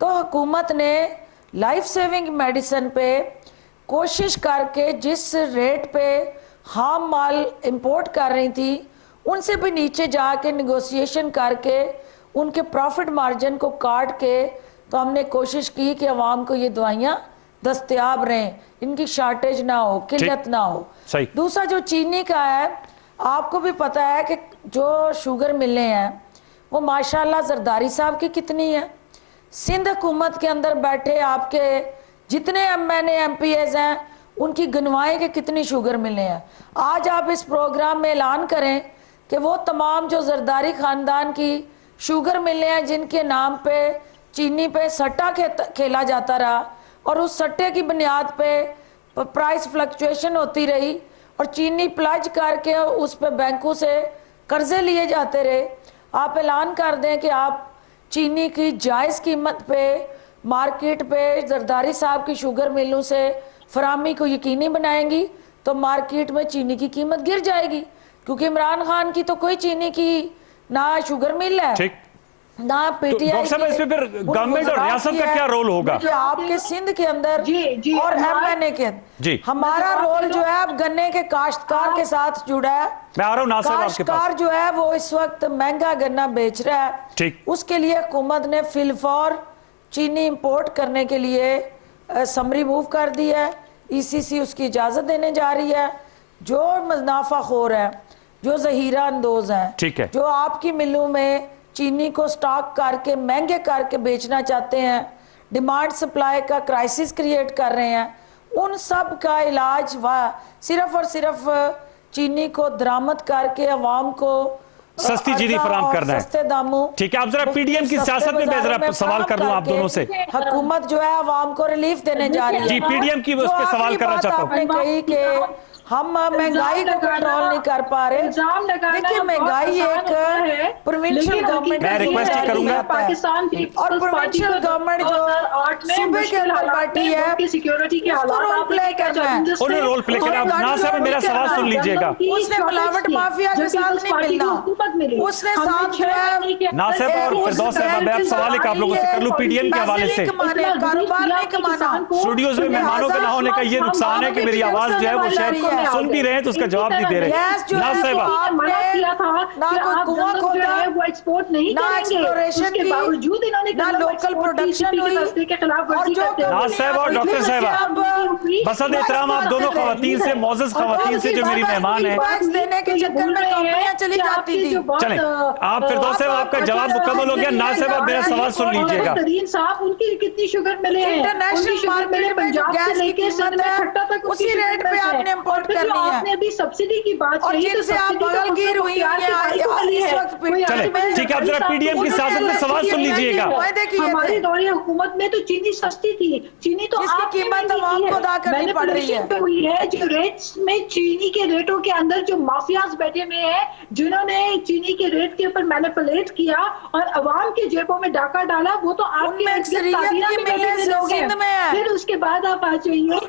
तो हुकूमत ने लाइफ सेविंग मेडिसिन पे कोशिश करके जिस रेट पे हार्म माल इंपोर्ट कर रही थी उनसे भी नीचे जाके निगोशिएशन करके उनके प्रॉफिट मार्जिन को काट के तो हमने कोशिश की कि अवाम को ये दवाइयाँ दस्तयाब रहें, इनकी शार्टेज ना हो, किल्लत ना हो। सही। दूसरा जो चीनी का है, आपको भी पता है कि जो शुगर मिलें हैं वो माशाल्लाह जरदारी साहब की कितनी है। सिंध हुकूमत के अंदर बैठे आपके जितने MNA MPs हैं उनकी गिनवाएं कि कितनी शुगर मिले हैं। आज आप इस प्रोग्राम में ऐलान करें कि वो तमाम जो जरदारी ख़ानदान की शुगर मिले हैं जिनके नाम पे चीनी पे सट्टा खेला जाता रहा और उस सट्टे की बुनियाद पे प्राइस फ्लक्चुएशन होती रही और चीनी प्लज करके उस पे बैंकों से कर्जे लिए जाते रहे। आप ऐलान कर दें कि आप चीनी की जायज़ कीमत पे मार्केट पे जरदारी साहब की शुगर मिलों से फरामी को यकीनी बनाएंगी तो मार्केट में चीनी की कीमत गिर जाएगी, क्योंकि इमरान खान की तो कोई चीनी की ना शुगर मिल है ठीक, ना पीटीआई। डॉक्टर साहब इसमें फिर गवर्नमेंट और रियासत का क्या रोल होगा? आपके सिंध के अंदर जी, और MNA के जी, हमारा रोल जो है अब गन्ने के काश्तकार के साथ जुड़ा है। मैं आ रहा हूँ नासिर आपके पास। काश्तकार जो है वो इस वक्त महंगा गन्ना बेच रहा है, ठीक, उसके लिए हुकूमत ने फिलफौर चीनी इंपोर्ट करने के लिए समरी मूव कर दी है। ECC उसकी इजाज़त देने जा रही है। जो मुनाफाखोर है, जो जहीरा अंदोज हैं, ठीक है, जो आपकी मिलों में चीनी को स्टॉक करके महंगे करके बेचना चाहते हैं, डिमांड सप्लाई का क्राइसिस क्रिएट कर रहे हैं, उन सब का इलाज सिर्फ और सिर्फ चीनी को दरामद करके अवाम को सस्ती चीनी फराम करना है, सस्ते दामों। ठीक है। आप जरा पीडीएम की सियासत में मैं जरा सवाल कर लूं आप दोनों से। हुकूमत जो है अवाम को रिलीफ देने जा रही है। जी, पीडीएम की उस पर सवाल करना चाहता हूँ। आपने कही कि हम महंगाई को कंट्रोल नहीं कर पा रहे। देखिए, महंगाई एक प्रोविंशियल गवर्नमेंट, मैं रिक्वेस्ट ही करूंगा पाकिस्तान की और प्रोविंशियल गवर्नमेंट जो सूबे के अंदर बैठी है सिक्योरिटी के उसको रोल प्ले करना है। उन्हें रोल प्ले करना है। ना साहब मेरा सवाल सुन लीजिएगा। उसने मिलावट माफिया के साथ नहीं मिलना, उसने साथ जो है ना साहब और फिरदौस साहब, मैं अब सवाल एक आप लोगों से कर लूं पीडीएम के हवाले से। कारोबार नहीं कमाना। स्टूडियोज में मेहमानों के ना होने का ये नुकसान है कि मेरी आवाज जो है वो शायद सुन भी रहे हैं तो उसका जवाब नहीं दे रहे। ना साहब मना किया था ना कोई कुआं खोदा, वो एक्सपोर्ट नहीं ना एक्सप्लोरेशन की, बावजूद इन्होंने ना लोकल प्रोडक्शन हुई। के खिलाफ वर्जी करते ना साहब और डॉक्टर साहब, बसद एहतराम आप दोनों खवातीन से, मोअज़्ज़ज़ खवातीन से जो मेरी मेहमान है, देने के चक्कर में कंपनियां चली जाती थी। चलें आप फिरदौस साहब, आपका जवाब मुकम्मल हो गया। ना साहब आप मेरा सवाल सुन लीजिएगा। साहब उनकी कितनी शुगर मिले हैं, इंटरनेशनल मार्केट में जो गैस की कीमत है उसी रेट पे आपने इंपोर्ट करनी है। आपने भी सब्सिडी की बात और जिनसे आप बगलगीर हुई हैं इस वक्त चलें ठीक है, आप जरा पीडीएम की सियासत में सवाल सुन लीजिएगा। हमारे दौरे हुकूमत में तो चीनी सस्ती थी, चीनी तो जिसकी कीमत आवाम को अदा करनी पड़ रही है। हुई है जो रेट्स में चीनी के रेटों के अंदर जो माफियाज बैठे हुए हैं, जिन्होंने चीनी के रेट के ऊपर मैनिपुलेट किया और अवाम की जेबों में डाका डाला, वो तो आपकी फिर उसके बाद आप आ जाइए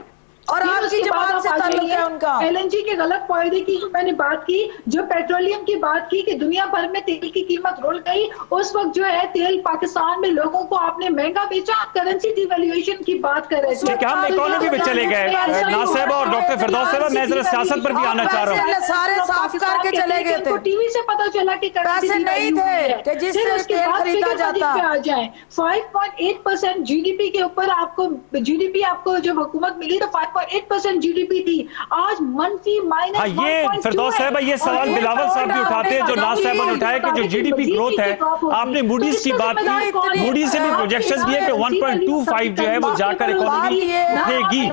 और आपकी जमात से ताल्लुक है उनका। LNG के गलत फायदे की जो मैंने बात की, जो पेट्रोलियम की बात की कि दुनिया भर में तेल की कीमत रोल गई, उस वक्त जो है तेल पाकिस्तान में लोगों को आपने महंगा बेचा, करेंसी डिवैल्यूएशन की बात कर रहे थे। ठीक है, हम इकोनॉमी में चले गए। ना साहब और डॉक्टर फिरदौस साहब, मैं जरा सियासत पर भी आना चाह रहा हूँ। सारे साफ करके चले गए थे, टीवी से पता चला कि पैसे नहीं थे कि जिससे तेल खरीदा जाता। आ जाए 5.8% GDP के ऊपर आपको GDP आपको जब हुकूमत मिली तो 5.8% GDP थी, आज मनफी माइनस। हाँ, ये फिरदौस साहब ये सवाल बिलावल साहब भी उठाते हैं, जो नाज साहब ने उठाया कि जो GDP ग्रोथ है, आपने मूडीज की बात की, मूडीज से भी प्रोजेक्शन दिए कि 1.25 जो है वो जाकर इकोनॉमी उठेगी।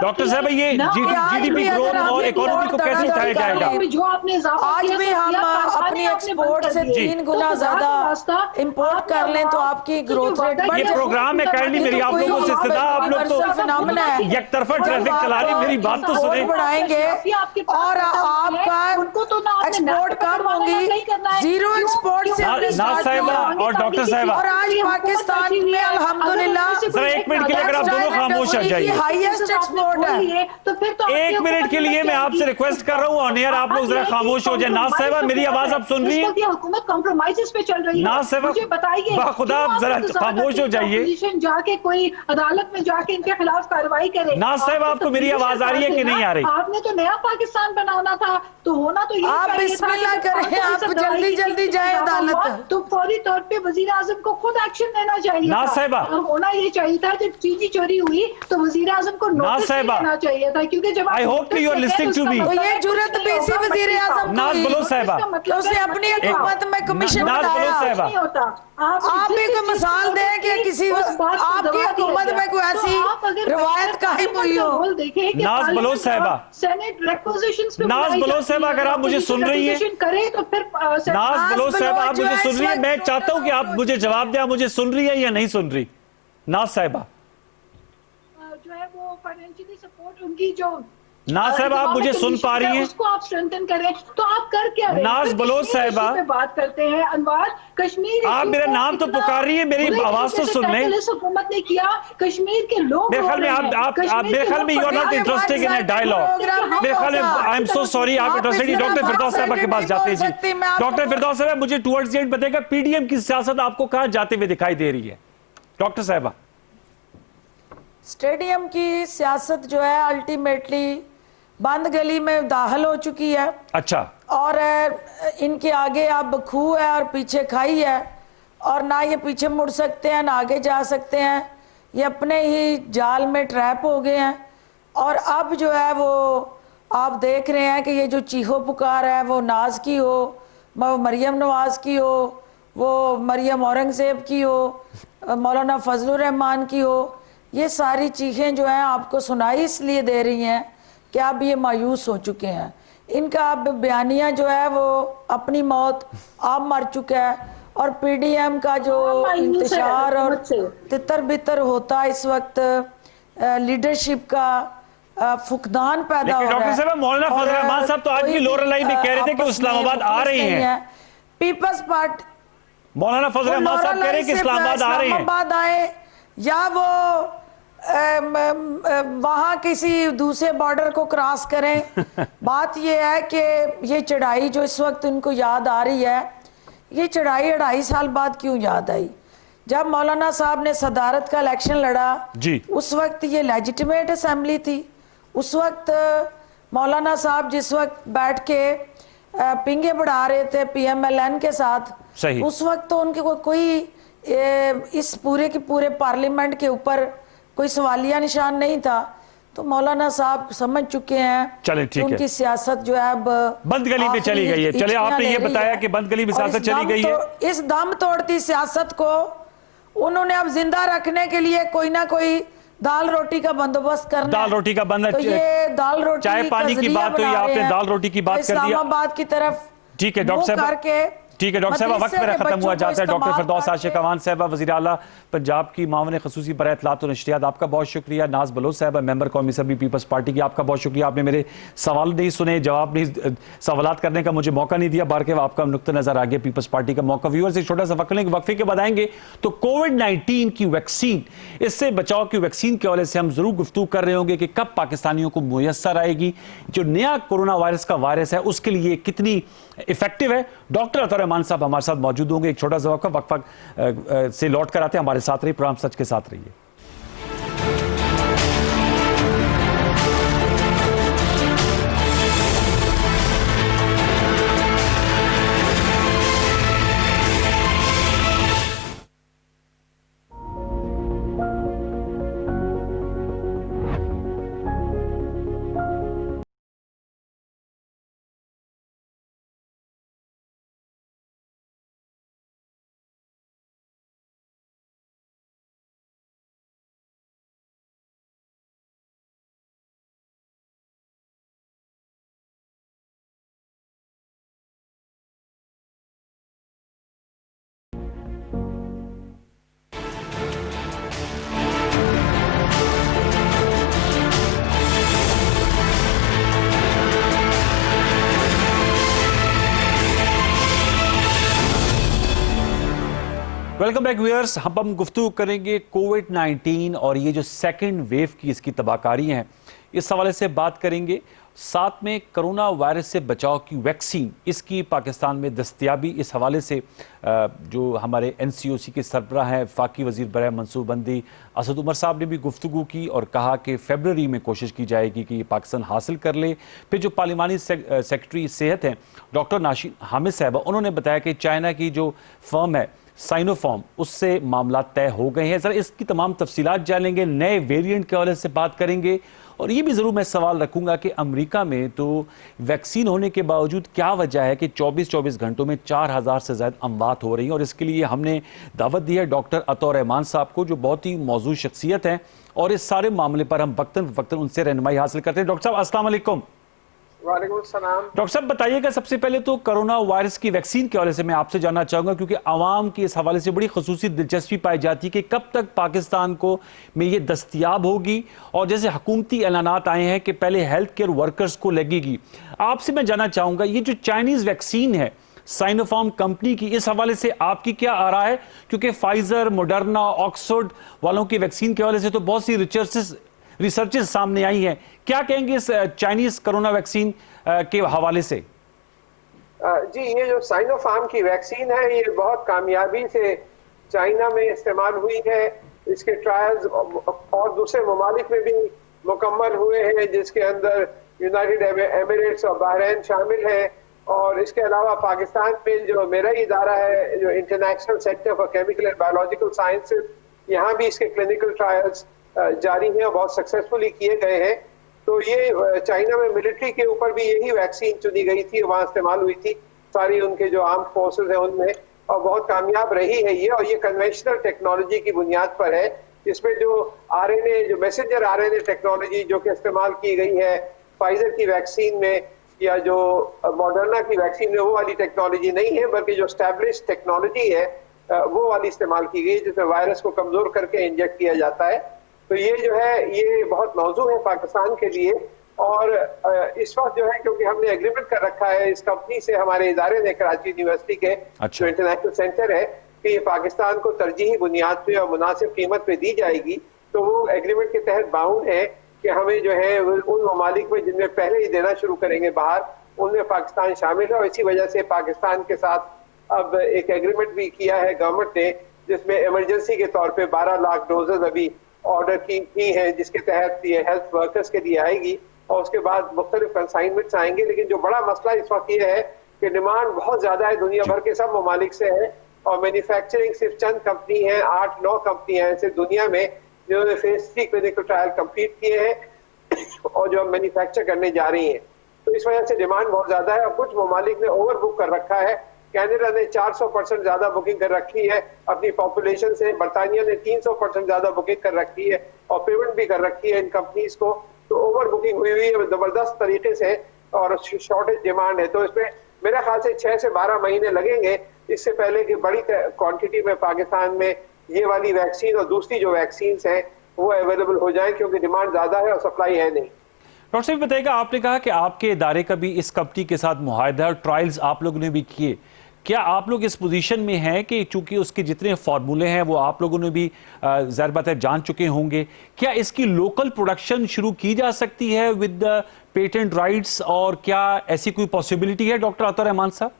डॉक्टर साहब ये GDP ग्रोथ और इकोनॉमी को कैसे उठाया जाएगा? आज भी हम अपनी एक्सपोर्ट से 3 गुना ज्यादा इंपोर्ट कर लें तो आपकी ग्रोथ रेट बढ़ ये प्रोग्राम है, काइंडली मेरी आप लोगों से इस्तदा, आप लोग तो एक तरफा ट्रैफिक चला रही, मेरी बात तो सुने। बढ़ाएंगे और आपका एक्सपोर्ट कम होंगी, जीरो एक्सपोर्ट से हमने नाज स्टार्ट साहिबा किया। और डॉक्टर साहिबा, और आज पाकिस्तान में अल्हम्दुलिल्लाह जरा एक मिनट के लिए अगर आप दोनों खामोश हो जाइए, हाईएस्ट एक्सपोर्ट है। तो फिर तो एक मिनट के लिए मैं आपसे रिक्वेस्ट कर रहा हूँ ऑन एयर, आप लोग जरा खामोश हो जाए। नाज साहिबा, मेरी आवाज आप सुन रही है? हुकूमत कॉम्प्रोमाइजेस पे चल रही है। नाज साहिबा, मुझे बताइए, बाखुदा आप जरा खामोश हो जाइए। अपोजिशन जाके कोई अदालत में जाके इनके खिलाफ कार्रवाई करे। नाज साहिबा, आपको मेरी आवाज आ रही है कि नहीं आ रही? आपने तो नया पाकिस्तान बनाना था, तो होना तो ये आप चाहिए था बिस्मिल्लाह कि करें, आप जल्दी जल्दी जाए अदालत। तो फौरी तौर पे वजीर आजम को खुद एक्शन लेना चाहिए नाज था। साहिबा, और होना ये चाहिए था जब चीजें चोरी हुई तो वजीर आजम को नोटिस साहिबा, लेना चाहिए था, क्योंकि जब I hope you are listening to me। तो ये जुर्रत भी इसी वजीर आजम नाज बलोच साहिबा, तो उसने अपनी हुकूमत में कमीशन नाज बलोच बनाया। साहिबा, आप भी कोई मिसाल दें कि किसी आपकी हुकूमत में कोई ऐसी रिवायत कायम हुई हो। नाज बलोच साहिबा, नाज बलोच साहिबा, अगर आप मुझे सुन रही हैं, तो फिर नाज बलोच साहिबा, आप मुझे सुन रही हैं? मैं चाहता हूं कि आप मुझे जवाब दें, आप मुझे सुन रही है या नहीं सुन रही? नाज साहिबा, जो है वो फाइनेंशियली सपोर्ट उनकी जो नाज साहिबा, आप मुझे सुन पा रही हैं? उसको आप स्ट्रेंथन करें, तो आप कर क्या रहे हैं? नाज बलोच साहिबा, पे बात करते हैं अनवार, कश्मीर आप मेरा नाम तो पुकार रही है, मेरी आवाज तो सुन लें। हुकूमत ने किया, कश्मीर के लोग मेरे ख्याल में आप मेरे ख्याल में you are not interested in a dialogue. मेरे ख्याल में आई एम सो सॉरी, आप इंटरेस्टेड। डॉक्टर फिरदौस साहिबा के पास जाते हैं जी। डॉक्टर फिरदौस साहिबा, मुझे टुवर्ड्स द एंड बताएगा, पीडीएम की सियासत आपको कहां जाते हुए दिखाई दे रही है? डॉक्टर साहिबा, स्टेडियम की सियासत जो है अल्टीमेटली बंद गली में दाखिल हो चुकी है। अच्छा, और इनके आगे अब खूह है और पीछे खाई है, और ना ये पीछे मुड़ सकते हैं ना आगे जा सकते हैं। ये अपने ही जाल में ट्रैप हो गए हैं। और अब जो है वो आप देख रहे हैं कि ये जो चीखो पुकार है वो नाज की हो, वो मरियम नवाज की हो, वो मरियम औरंगजेब की हो, मौलाना फजलुर रहमान की हो, ये सारी चीखें जो हैं आपको सुनाई इसलिए दे रही हैं कि अब ये मायूस हो चुके हैं। इनका अब बयानिया जो है वो अपनी मौत आप मर चुका है। और पीडीएम का जो इंतशार और तितर बितर होता इस वक्त लीडरशिप का फुकदान पैदा हो रहा है। डॉक्टर साहब, मौलाना फजल रहमान साहब तो आज भी लोअर लाइन में कह रहे थे कि इस्लामाबाद आ रही हैं। पीपल्स पार्टी, मौलाना फजल रहमान साहब कह रहे हैं कि इस्लामाबाद आ रही हैं। इस्लामाबाद आए या वो वहाँ किसी दूसरे बॉर्डर को क्रॉस करें। बात यह है कि ये चढ़ाई जो इस वक्त उनको याद आ रही है, ये चढ़ाई 2.5 साल बाद क्यों याद आई? जब मौलाना साहब ने सदारत का इलेक्शन लड़ा जी, उस वक्त ये लेजिटिमेट असेंबली थी। उस वक्त मौलाना साहब जिस वक्त बैठ के पिंगे बढ़ा रहे थे पीएमएलएन के साथ, सही। उस वक्त तो उनके कोई इस पूरे के पूरे पार्लियामेंट के ऊपर कोई सवालिया निशान नहीं था। तो मौलाना साहब समझ चुके हैं चले, ठीक है, उनकी सियासत जो है अब बंद गली में चली गई है। चले, आपने ये बताया कि बंद गली में सियासत चली गई है। इस दम तोड़ती सियासत को उन्होंने अब जिंदा रखने के लिए कोई ना कोई दाल रोटी का बंदोबस्त करना। दाल रोटी का बंद, तो ये दाल रोटी चाय पानी की बात हुई, आपने दाल रोटी की बात कर दिया। इस्लामाबाद की तरफ ठीक है डॉक्टर साहब, ठीक है डॉक्टर साहब, वक्त मेरा खत्म हुआ जाता है। डॉक्टर फिरदौस आशिक अवान साहबा, वज़ीर आला पंजाब की मामले खसूसी बराए इत्तलात और नशरियात, आपका बहुत शुक्रिया। नाज बलोच साहबा, मेंबर कौमी असम्बली पीपल्स पार्टी की, आपका बहुत शुक्रिया। आपने मेरे सवाल नहीं सुने, जवाब नहीं, सवालात करने का मुझे मौका नहीं दिया। बार के आपका नुक्ता नजर आ गया पीपल्स पार्टी का मौका। व्यूअर्स, एक छोटा सा वक्फे के बाद आएंगे तो कोविड-19 की वैक्सीन, इससे बचाव की वैक्सीन के हवाले से हम जरूर गुफ्तगू कर रहे होंगे कि कब पाकिस्तानियों को मुयस्सर आएगी। जो नया कोरोना वायरस का वायरस है उसके लिए कितनी इफेक्टिव है। डॉक्टर अता रहमान साहब हमारे साथ मौजूद होंगे। एक छोटा सा वक्फा से लौट कर आते हैं। हमारे साथ रहिए, प्रोग्राम सच के साथ रहिए। Welcome back viewers. हम गुफ्तगू करेंगे कोविड-19 और ये जो सेकंड वेव की इसकी तबाहकारी हैं, इस हवाले से बात करेंगे। साथ में कोरोना वायरस से बचाव की वैक्सीन, इसकी पाकिस्तान में दस्तयाबी, इस हवाले से जो हमारे NCOC के सरबराह हैं वफाकी वज़ीर बराए मनसूबबंदी असद उमर साहब ने भी गुफ्तगू की और कहा कि फरवरी में कोशिश की जाएगी कि ये पाकिस्तान हासिल कर ले। फिर जो पार्लिमानी सेक्रेटरी सेहत हैं डॉक्टर नाशिद हामिद साहब, उन्होंने बताया कि चाइना की जो फर्म है साइनोफार्म, उससे मामला तय हो गए हैं। जरा इसकी तमाम तफसीलात जानेंगे, नए वेरिएंट के हवाले से बात करेंगे और ये भी ज़रूर मैं सवाल रखूंगा कि अमेरिका में तो वैक्सीन होने के बावजूद क्या वजह है कि 24 घंटों में 4000 से ज़्यादा अमवात हो रही हैं। और इसके लिए हमने दावत दी है डॉक्टर अतौर रहमान साहब को, जो बहुत ही मौजूद शख्सियत हैं और इस सारे मामले पर हम वक्तन वक्तन उनसे रहनुमाई हासिल करते हैं। डॉक्टर साहब अस्सलाम वालेकुम। वालेकुम सलाम। डॉक्टर साहब बताइएगा, सबसे पहले तो कोरोना वायरस की वैक्सीन के हवाले से मैं आपसे जानना चाहूंगा, क्योंकि आवाम की इस हवाले से बड़ी खसूसी दिलचस्पी पाई जाती है कि कब तक पाकिस्तान को में ये दस्तयाब होगी। और जैसे हुकूमती ऐलानात आए हैं कि पहले हेल्थ केयर वर्कर्स को लगेगी, आपसे मैं जानना चाहूंगा ये जो चाइनीज वैक्सीन है साइनोफार्म कंपनी की, इस हवाले से आपकी क्या आ रहा है? क्योंकि फाइजर, मोडर्ना, ऑक्सफोर्ड वालों की वैक्सीन के हवाले से तो बहुत सी रिसर्चेस सामने आई हैं। क्या कहेंगे इस चाइनीज कोरोना वैक्सीन के हवाले से? जी, ये जो साइनोफार्म की वैक्सीन है ये बहुत कामयाबी से चाइना में इस्तेमाल हुई है। इसके ट्रायल्स और दूसरे ममालिक में भी मुकम्मल हुए हैं, जिसके अंदर यूनाइटेड एमिरेट्स और बहरीन शामिल है। और इसके अलावा पाकिस्तान में जो मेरा इदारा है, जो international centre for chemical and biological sciences, यहाँ भी इसके क्लिनिकल ट्रायल्स जारी हैं और बहुत सक्सेसफुली किए गए हैं। तो ये चाइना में मिलिट्री के ऊपर भी यही वैक्सीन चुनी गई थी, वहाँ इस्तेमाल हुई थी सारी उनके जो आर्म फोर्सेस हैं उनमें, और बहुत कामयाब रही है ये। और ये कन्वेंशनल टेक्नोलॉजी की बुनियाद पर है। इसमें जो आरएनए, जो मैसेंजर आरएनए टेक्नोलॉजी जो कि इस्तेमाल की गई है फाइजर की वैक्सीन में या जो मॉडर्ना की वैक्सीन में, वो वाली टेक्नोलॉजी नहीं है, बल्कि जो स्टैब्लिश टेक्नोलॉजी है वो वाली इस्तेमाल की गई, जिसमें वायरस को कमजोर करके इंजेक्ट किया जाता है। तो ये जो है ये बहुत मौजू है पाकिस्तान के लिए। और इस वक्त जो है, क्योंकि हमने एग्रीमेंट कर रखा है इस कंपनी से, हमारे इदारे ने कराची यूनिवर्सिटी के जो इंटरनेशनल सेंटर है, कि ये पाकिस्तान को तरजीही बुनियाद पे और मुनासिब कीमत पे दी जाएगी। तो वो एग्रीमेंट के तहत बाउंड है कि हमें जो है उन ममालिक में जिनमें पहले ही देना शुरू करेंगे बाहर, उनमें पाकिस्तान शामिल है। और इसी वजह से पाकिस्तान के साथ अब एक एग्रीमेंट भी किया है गवर्नमेंट ने, जिसमें इमरजेंसी के तौर पर 12 लाख डोजेज अभी ऑर्डर की है, जिसके तहत ये हेल्थ वर्कर्स के लिए आएगी और उसके बाद मुख्तलिफ कंसाइनमेंट्स आएंगे। लेकिन जो बड़ा मसला इस वक्त ये है कि डिमांड बहुत ज्यादा है, दुनिया भर के सब ममालिक से है, और मैन्युफैक्चरिंग सिर्फ चंद कंपनी है, 8-9 कंपनियां हैं सिर्फ दुनिया में जिन्होंने फेज 3 क्लिनिकल ट्रायल कंप्लीट किए हैं और जो मैन्युफैक्चर करने जा रही हैं। तो इस वजह से डिमांड बहुत ज्यादा है और कुछ ममालिक ने ओवर बुक कर रखा है। कनाडा ने 400% ज्यादा बुकिंग कर रखी है अपनी पॉपुलेशन से, बरतानिया ने 300% ज्यादा बुकिंग कर रखी है और पेमेंट भी कर रखी है इन कंपनीज को। तो ओवर बुकिंग हुई हुई है जबरदस्त तरीके से और शॉर्टेज डिमांड है। तो इसमें मेरे ख्याल से 6 से 12 महीने लगेंगे इससे पहले कि बड़ी क्वांटिटी में पाकिस्तान में ये वाली वैक्सीन और दूसरी जो वैक्सीन है वो अवेलेबल हो जाए, क्योंकि डिमांड ज्यादा है और सप्लाई है नहीं। डॉक्टर साहब बताइएगा, आपने कहा कि आपके इदारे का भी इस कंपनी के साथ मुआहदा और ट्रायल्स आप लोगों ने भी किए। क्या आप लोग इस पोजीशन में हैं कि चूंकि उसके जितने फार्मूले हैं वो आप लोगों ने भी ज़ाहिर बात है जान चुके होंगे, क्या इसकी लोकल प्रोडक्शन शुरू की जा सकती है विद द पेटेंट राइट्स, और क्या ऐसी कोई पॉसिबिलिटी है डॉक्टर अतौर रहमान साहब?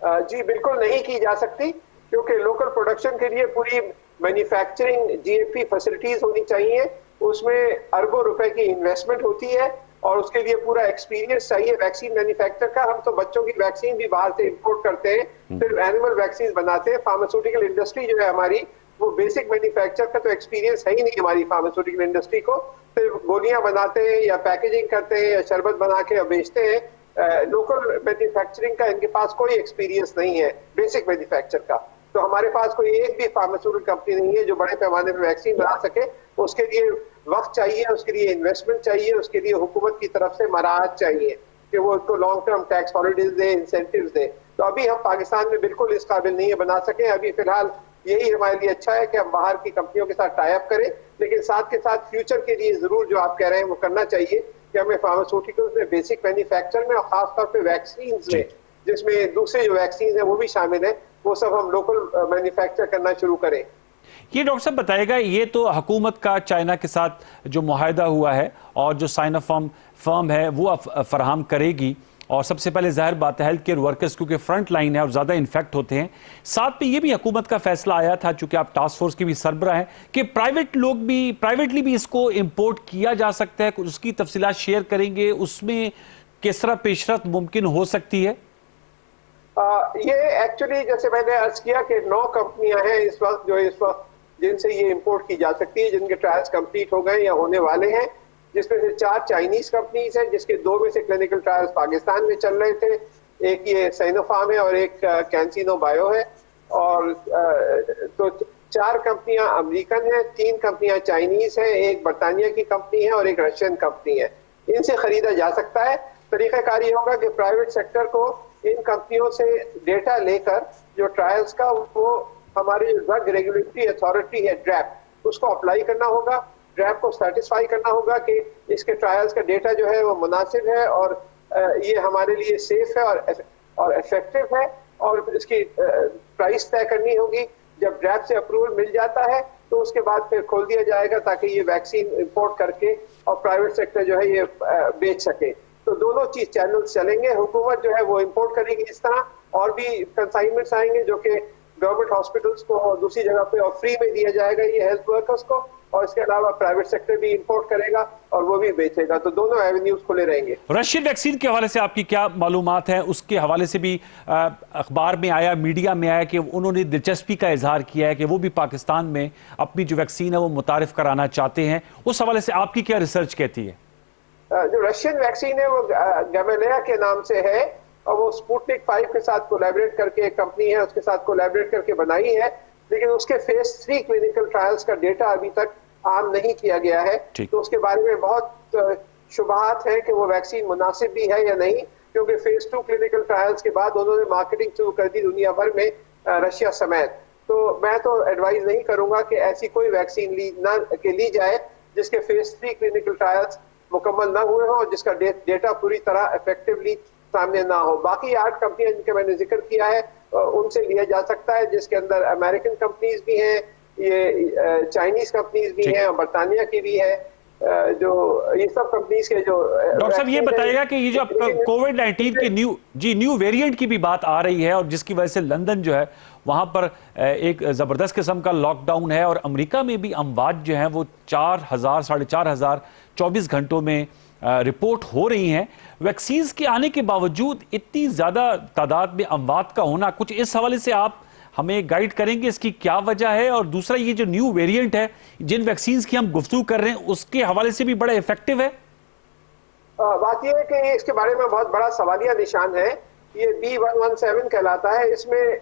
जी बिल्कुल नहीं की जा सकती, क्योंकि लोकल प्रोडक्शन के लिए पूरी मैन्युफैक्चरिंग GMP फैसिलिटीज होनी चाहिए, उसमें अरबों रुपए की इन्वेस्टमेंट होती है और उसके लिए पूरा एक्सपीरियंस चाहिए वैक्सीन मैन्युफैक्चर का। हम तो बच्चों की वैक्सीन भी बाहर से इंपोर्ट करते हैं, सिर्फ एनिमल वैक्सीन बनाते हैं। फार्मास्यूटिकल इंडस्ट्री जो है हमारी, वो बेसिक मैन्युफैक्चर का तो एक्सपीरियंस है ही नहीं हमारी फार्मास्यूटिकल इंडस्ट्री को। सिर्फ गोलियां बनाते हैं या पैकेजिंग करते हैं या शरबत बना के बेचते हैं। लोकल मैन्युफैक्चरिंग का इनके पास कोई एक्सपीरियंस नहीं है बेसिक मैन्युफैक्चर का। तो हमारे पास कोई एक भी फार्मास्यूटिकल कंपनी नहीं है जो बड़े पैमाने पर वैक्सीन बना सके। उसके लिए वक्त चाहिए, उसके लिए इन्वेस्टमेंट चाहिए, उसके लिए हुकूमत की तरफ से मराहत चाहिए कि वो उसको लॉन्ग टर्म टैक्स हॉलिडेज दे, इंसेंटिव्स दे। तो अभी हम पाकिस्तान में बिल्कुल इस काबिल नहीं है बना सके। अभी फिलहाल यही हमारे लिए अच्छा है कि हम बाहर की कंपनियों के साथ टाई अप करें, लेकिन साथ के साथ फ्यूचर के लिए जरूर जो आप कह रहे हैं वो करना चाहिए कि हमें फार्मास्यूटिकल्स में, बेसिक मैन्युफैक्चर में और खासतौर पर वैक्सीन में, जिसमें दूसरे जो वैक्सीन है वो भी शामिल है, वो सब हम लोकल मैन्युफैक्चर करना शुरू करें। ये डॉक्टर साहब बताएगा, ये तो हुकूमत का चाइना के साथ जो मुआहदा हुआ है और जो साइनोफार्म फर्म है वो फराहम करेगी, और सबसे पहले जाहिर बात है हेल्थ केयर वर्कर्स क्योंकि फ्रंट लाइन है और ज़्यादा इन्फेक्ट होते हैं। साथ में ये भी हुकूमत का फैसला आया था, चूंकि आप टास्क फोर्स की भी सरबराह हैं, कि प्राइवेटली भी इसको इम्पोर्ट किया जा सकता है। उसकी तफसीलात शेयर करेंगे, उसमें किस तरह पेशरफ्त मुमकिन हो सकती है? ये एक्चुअली जैसे मैंने अर्ज किया कि 9 कंपनियां हैं इस वक्त जिनसे ये इंपोर्ट की जा सकती है, जिनके ट्रायल्स कंप्लीट हो गए या होने वाले हैं, जिसमें से 4 चाइनीज कंपनीज हैं, जिसके 2 में से क्लिनिकल ट्रायल्स पाकिस्तान में चल रहे थे। एक ये साइनोफार्म है और एक कैंसिनो बायो है। और तो 4 कंपनियां अमेरिकन हैं, 3 कंपनियां चाइनीज हैं, एक बरतानिया की कंपनी है और एक रशियन कंपनी है। इनसे खरीदा जा सकता है। तरीकाकार ये होगा कि प्राइवेट सेक्टर को इन कंपनियों से डेटा लेकर जो ट्रायल्स का वो हमारी जो ड्रग रेगुलेटरी अथॉरिटी है ड्रैप, उसको अप्लाई करना होगा। ड्रैप को सेटिस्फाई करना होगा कि इसके ट्रायल्स का डेटा जो है वो मुनासिब है और ये हमारे लिए सेफ है और इफेक्टिव है, और इसकी प्राइस तय करनी होगी। जब ड्रैप से अप्रूवल मिल जाता है तो उसके बाद फिर खोल दिया जाएगा ताकि ये वैक्सीन इंपोर्ट करके और प्राइवेट सेक्टर जो है ये बेच सके। तो दोनों चीज चैनल्स चलेंगे। हुकूमत जो है वो इंपोर्ट करेगी इस तरह, और भी कंसाइनमेंट्स आएंगे जो कि गवर्नमेंट हॉस्पिटल्स को दूसरी जगह पे और फ्री में दिया जाएगा ये हेल्थ वर्कर्स को, और इसके अलावा प्राइवेट सेक्टर भी इंपोर्ट करेगा और वो भी बेचेगा। तो दोनों एवेन्यूज खुले रहेंगे। रशियन वैक्सीन के हवाले से आपकी क्या मालूमात है? उसके हवाले से भी अखबार में आया, मीडिया में आया कि उन्होंने दिलचस्पी का इजहार किया है कि वो भी पाकिस्तान में अपनी जो वैक्सीन है वो मुतारिफ कराना चाहते हैं। उस हवाले से आपकी क्या रिसर्च कहती है? जो रशियन वैक्सीन है वो गैमेलिया के नाम से है और वो स्पुतनिक 5 के साथ कोलैबोरेट करके, एक कंपनी है उसके साथ कोलैबोरेट करके बनाई है, लेकिन उसके फेज 3 क्लिनिकल ट्रायल्स का डेटा अभी तक आम नहीं किया गया है। तो उसके बारे में बहुत शुबहात है कि वो वैक्सीन मुनासिब भी है या नहीं, क्योंकि फेज 2 क्लिनिकल ट्रायल्स के बाद उन्होंने मार्केटिंग शुरू कर दी दुनिया भर में, रशिया समेत। तो मैं तो एडवाइज नहीं करूंगा कि ऐसी कोई वैक्सीन ली जाए जिसके फेज 3 क्लिनिकल ट्रायल्स मुकम्मल ना हुए हों और जिसका डेटा पूरी तरह इफेक्टिवली सामने ना हो। बाकी 8 कंपनियां जिनके मैंने जिक्र किया है उनसे लिया जा सकता है, जिसके अंदर अमेरिकन कंपनीज भी हैं, ये चाइनीज कंपनीज भी हैं और बरतानिया की भी है। जो ये सब कंपनीज के जो डॉक्टर साहब ये बताइएगा कि ये जो कोविड-19 के न्यू वेरिएंट की भी बात आ रही है और जिसकी वजह से लंदन जो है वहां पर एक जबरदस्त किस्म का लॉकडाउन है, और अमेरिका में भी अमवात जो है वो 4,000 साढ़े 4,000 24 घंटों में रिपोर्ट हो रही हैं। वैक्सीन के आने के बावजूद इतनी ज्यादा तादाद में अमवात का होना, कुछ इस हवाले से आप हमें गाइड करेंगे इसकी क्या वजह है? और दूसरा, ये जो न्यू वेरिएंट है जिन वैक्सीन की हम गुफ्तगू कर रहे हैं उसके हवाले से भी बड़ा इफेक्टिव है? बात यह है कि इसके बारे में बहुत बड़ा सवालिया निशान है। ये B117 कहलाता है। इसमें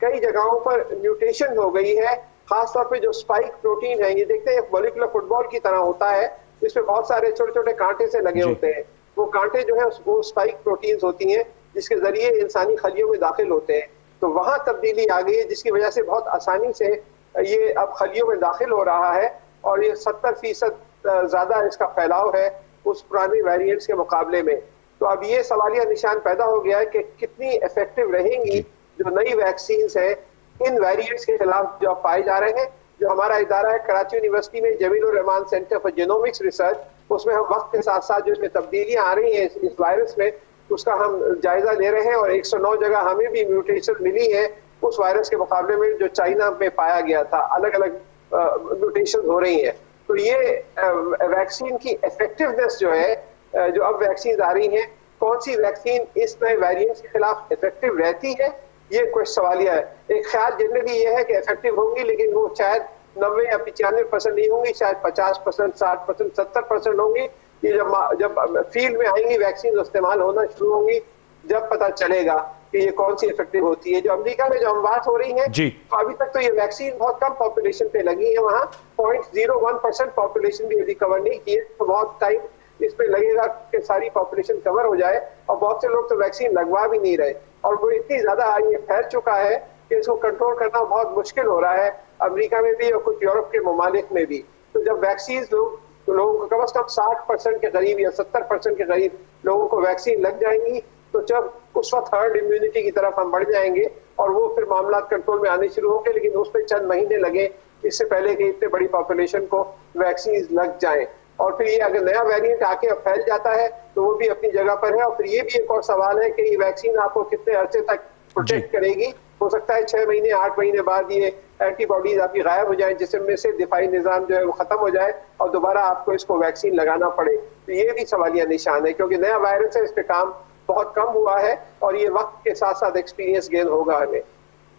कई जगहों पर म्यूटेशन हो गई है, खासतौर पे जो स्पाइक प्रोटीन है, ये देखते हैं मॉलिक्यूलर फुटबॉल की तरह होता है, इसमें बहुत सारे छोटे छोटे कांटे से लगे होते हैं। वो कांटे जो है वो स्पाइक प्रोटीन्स होती हैं जिसके जरिए इंसानी खलियों में दाखिल होते हैं। तो वहां तब्दीली आ गई है जिसकी वजह से बहुत आसानी से ये अब खलियों में दाखिल हो रहा है, और ये 70% ज्यादा इसका फैलाव है उस पुराने वेरिएंट्स के मुकाबले में। तो अब ये सवालिया निशान पैदा हो गया है कि कितनी इफेक्टिव रहेंगी जो नई वैक्सीन है इन वेरिएंट्स के खिलाफ जो पाए जा रहे हैं। जो हमारा इदारा है कराची यूनिवर्सिटी में Jamil Rahman centre for genomics research, उसमें हम वक्त के साथ साथ जो इसमें तब्दीलियां आ रही हैं इस वायरस में उसका हम जायजा ले रहे हैं, और 109 जगह हमें भी म्यूटेशन मिली है उस वायरस के मुकाबले में जो चाइना में पाया गया था। अलग अलग म्यूटेशन हो रही हैं। तो ये वैक्सीन की इफेक्टिवनेस जो है, जो अब वैक्सीन आ रही हैं, कौन सी वैक्सीन इस नए वेरिएंट्स के खिलाफ इफेक्टिव रहती है, ये कुछ सवालिया है। एक ख्याल जनरली ये है कि इफेक्टिव होंगी, लेकिन वो शायद 90 या 95% नहीं होंगी, शायद 50%, 60%, 70% होंगी। ये जब फील्ड में आएंगी वैक्सीन इस्तेमाल होना शुरू होंगी, जब पता चलेगा कि ये कौन सी इफेक्टिव होती है। जो अमेरिका में जो अमवात हो रही है, तो अभी तक तो ये वैक्सीन बहुत कम पॉपुलेशन पे लगी है, वहाँ 0.01% पॉपुलेशन भी अभी कवर नहीं की है। तो बहुत टाइम इस पे लगेगा कि सारी पॉपुलेशन कवर हो जाए, और बहुत से लोग तो वैक्सीन लगवा भी नहीं रहे, और वो इतनी ज्यादा ये फैल चुका है कि इसको कंट्रोल करना बहुत मुश्किल हो रहा है अमेरिका में भी और कुछ यूरोप के ममालिक में भी। तो जब वैक्सीन लोगों को कम से कम 60% के करीब या 70% के करीब लोगों को वैक्सीन लग जाएंगी, तो जब उस वक्त हर्ड इम्यूनिटी की तरफ हम बढ़ जाएंगे और वो फिर मामला कंट्रोल में आने शुरू हो गए, लेकिन उस पर चंद महीने लगे इससे पहले कि इतने बड़ी पॉपुलेशन को वैक्सीन लग जाए। और फिर ये अगर नया वेरिएंट आके अब फैल जाता है तो वो भी अपनी जगह पर है। और फिर ये भी एक और सवाल है कि ये वैक्सीन आपको कितने अरसे तक प्रोटेक्ट करेगी। हो सकता है 6 महीने 8 महीने बाद ये एंटीबॉडीज आपकी गायब हो जाए, जिसमें से दिफाई निजाम जो है वो खत्म हो जाए और दोबारा आपको इसको वैक्सीन लगाना पड़े। तो ये भी सवालिया निशान है, क्योंकि नया वायरस है, इस पे काम बहुत कम हुआ है और ये वक्त के साथ साथ एक्सपीरियंस गेन होगा हमें।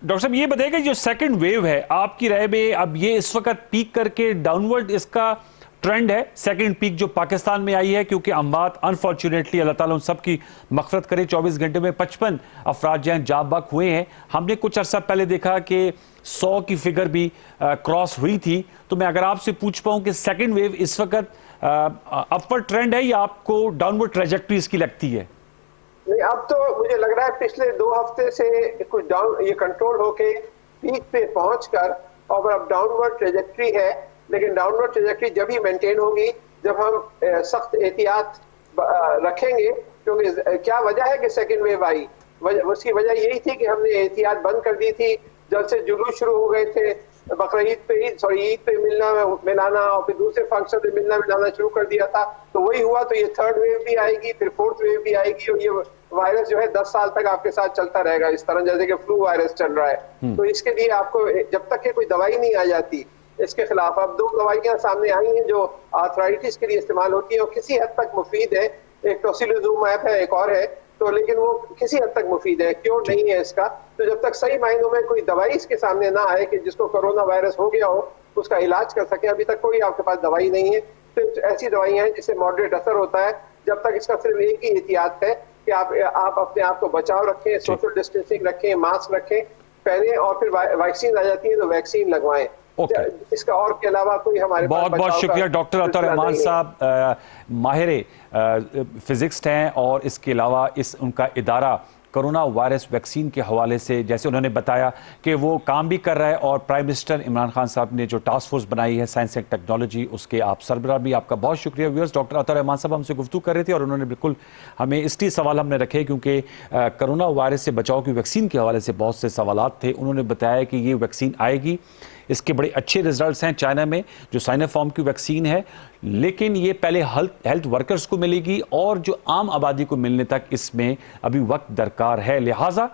डॉक्टर साहब ये बताइएगा, जो सेकंड वेव है आपकी राय में अब ये इस वक्त पीक करके डाउनवर्ड इसका ट्रेंड है, सेकंड पीक जो पाकिस्तान में आई है, क्योंकि अमवात अनफॉर्चुनेटली अल्लाह ताला उन सब की मगफरत करे 24 घंटे में 55 अफराद जो हैं जाँ बहक हुए हैं। हमने कुछ अर्सा पहले देखा कि 100 की फिगर भी क्रॉस हुई थी। तो मैं अगर आपसे पूछ पाऊं कि सेकंड वेव इस वक्त अपवर्ड ट्रेंड है या आपको डाउनवर्ड ट्रेजेक्टरी इसकी लगती है? नहीं, अब तो मुझे लग रहा है पिछले 2 हफ्ते से कुछ डाउन ये कंट्रोल होके पीक पे पहुंचकर और अब डाउनवर्ड ट्रेजेक्टरी है। लेकिन डाउनवर्ड ट्रेजेक्टरी जब ही मेंटेन होगी जब हम सख्त एहतियात रखेंगे, क्योंकि क्या वजह है कि सेकेंड वेव आई, उसकी वजह यही थी कि हमने एहतियात बंद कर दी थी। जब से जुलूस शुरू हो गए थे, ईद पे मिलाना और फिर दूसरे फंक्शन पे मिलना मिलाना शुरू कर दिया था, तो वही हुआ। तो ये थर्ड वेव भी आएगी, फिर फोर्थ वेव भी आएगी और ये वायरस जो है 10 साल तक आपके साथ चलता रहेगा, इस तरह जैसे कि फ्लू वायरस चल रहा है। तो इसके लिए आपको जब तक कि कोई दवाई नहीं आ जाती इसके खिलाफ, अब 2 दवाइयां सामने आई हैं जो आर्थराइटिस के लिए इस्तेमाल होती है और किसी हद तक मुफीद है। एक टोसिलिजुमैब है, एक और है, तो लेकिन वो किसी हद तक मुफीद है, क्यों नहीं है इसका। तो जब तक सही मायनों में कोई दवाई इसके सामने ना आए कि जिसको कोरोना वायरस हो गया हो उसका इलाज कर सके, अभी तक कोई आपके पास दवाई नहीं है। तो ऐसी दवाइयां हैं जिससे मॉडरेट असर होता है। जब तक इसका सिर्फ एक ही एहतियात है कि आप अपने आप को बचाव रखें, सोशल डिस्टेंसिंग रखें, मास्क रखें, पहने और फिर वैक्सीन आ जाती है तो वैक्सीन लगवाएं। इसका और के अलावा कोई हमारे बहुत बहुत शुक्रिया डॉक्टर अतर रहमान साहब, माहिर फिजिक्स हैं और इसके अलावा उनका इदारा कोरोना वायरस वैक्सीन के हवाले से जैसे उन्होंने बताया कि वो काम भी कर रहा है और प्राइम मिनिस्टर इमरान खान साहब ने जो टास्क फोर्स बनाई है साइंस एंड टेक्नोलॉजी, उसके आप सरबराह भी, आपका बहुत शुक्रिया। व्यूअर्स, डॉक्टर अतर रहमान साहब हमसे गुफ्तगू कर रहे थे और उन्होंने बिल्कुल हमें इसलिए सवाल हमने रखे क्योंकि कोरोना वायरस से बचाव की वैक्सीन के हवाले से बहुत से सवालात थे। उन्होंने बताया कि ये वैक्सीन आएगी, इसके बड़े अच्छे रिजल्ट्स हैं चाइना में जो साइनोफार्म की वैक्सीन है, लेकिन ये पहले हेल्थ वर्कर्स को मिलेगी और जो आम आबादी को मिलने तक इसमें अभी वक्त दरकार है। लिहाजा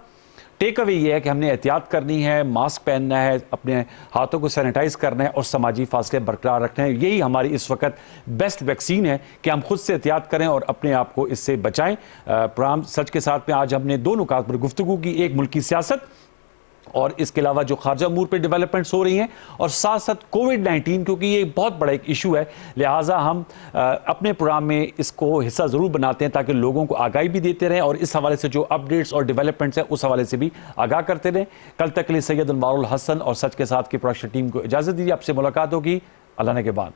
टेक अवे ये है कि हमने एहतियात करनी है, मास्क पहनना है, अपने हाथों को सैनिटाइज करना है और समाजी फासले बरकरार रखना है। यही हमारी इस वक्त बेस्ट वैक्सीन है कि हम खुद से एहतियात करें और अपने आप को इससे बचाएं। प्रोग्राम सच के साथ में आज हमने 2 नुकात पर गुफ्तगू की, एक मुल्की सियासत और इसके अलावा जो खारजा अमूर पे डेवलपमेंट्स हो रही हैं और साथ साथ कोविड-19, क्योंकि ये बहुत बड़ा एक इशू है। लिहाजा हम अपने प्रोग्राम में इसको हिस्सा ज़रूर बनाते हैं ताकि लोगों को आगाही भी देते रहें और इस हवाले से जो अपडेट्स और डेवलपमेंट्स हैं उस हवाले से भी आगाह करते रहें। कल तक के लिए सैयद अनवारुल हसन और सच के साथ की प्रोडक्शन टीम को इजाज़त दीजिए। आपसे मुलाकात होगी अल्लाह ने के बाद।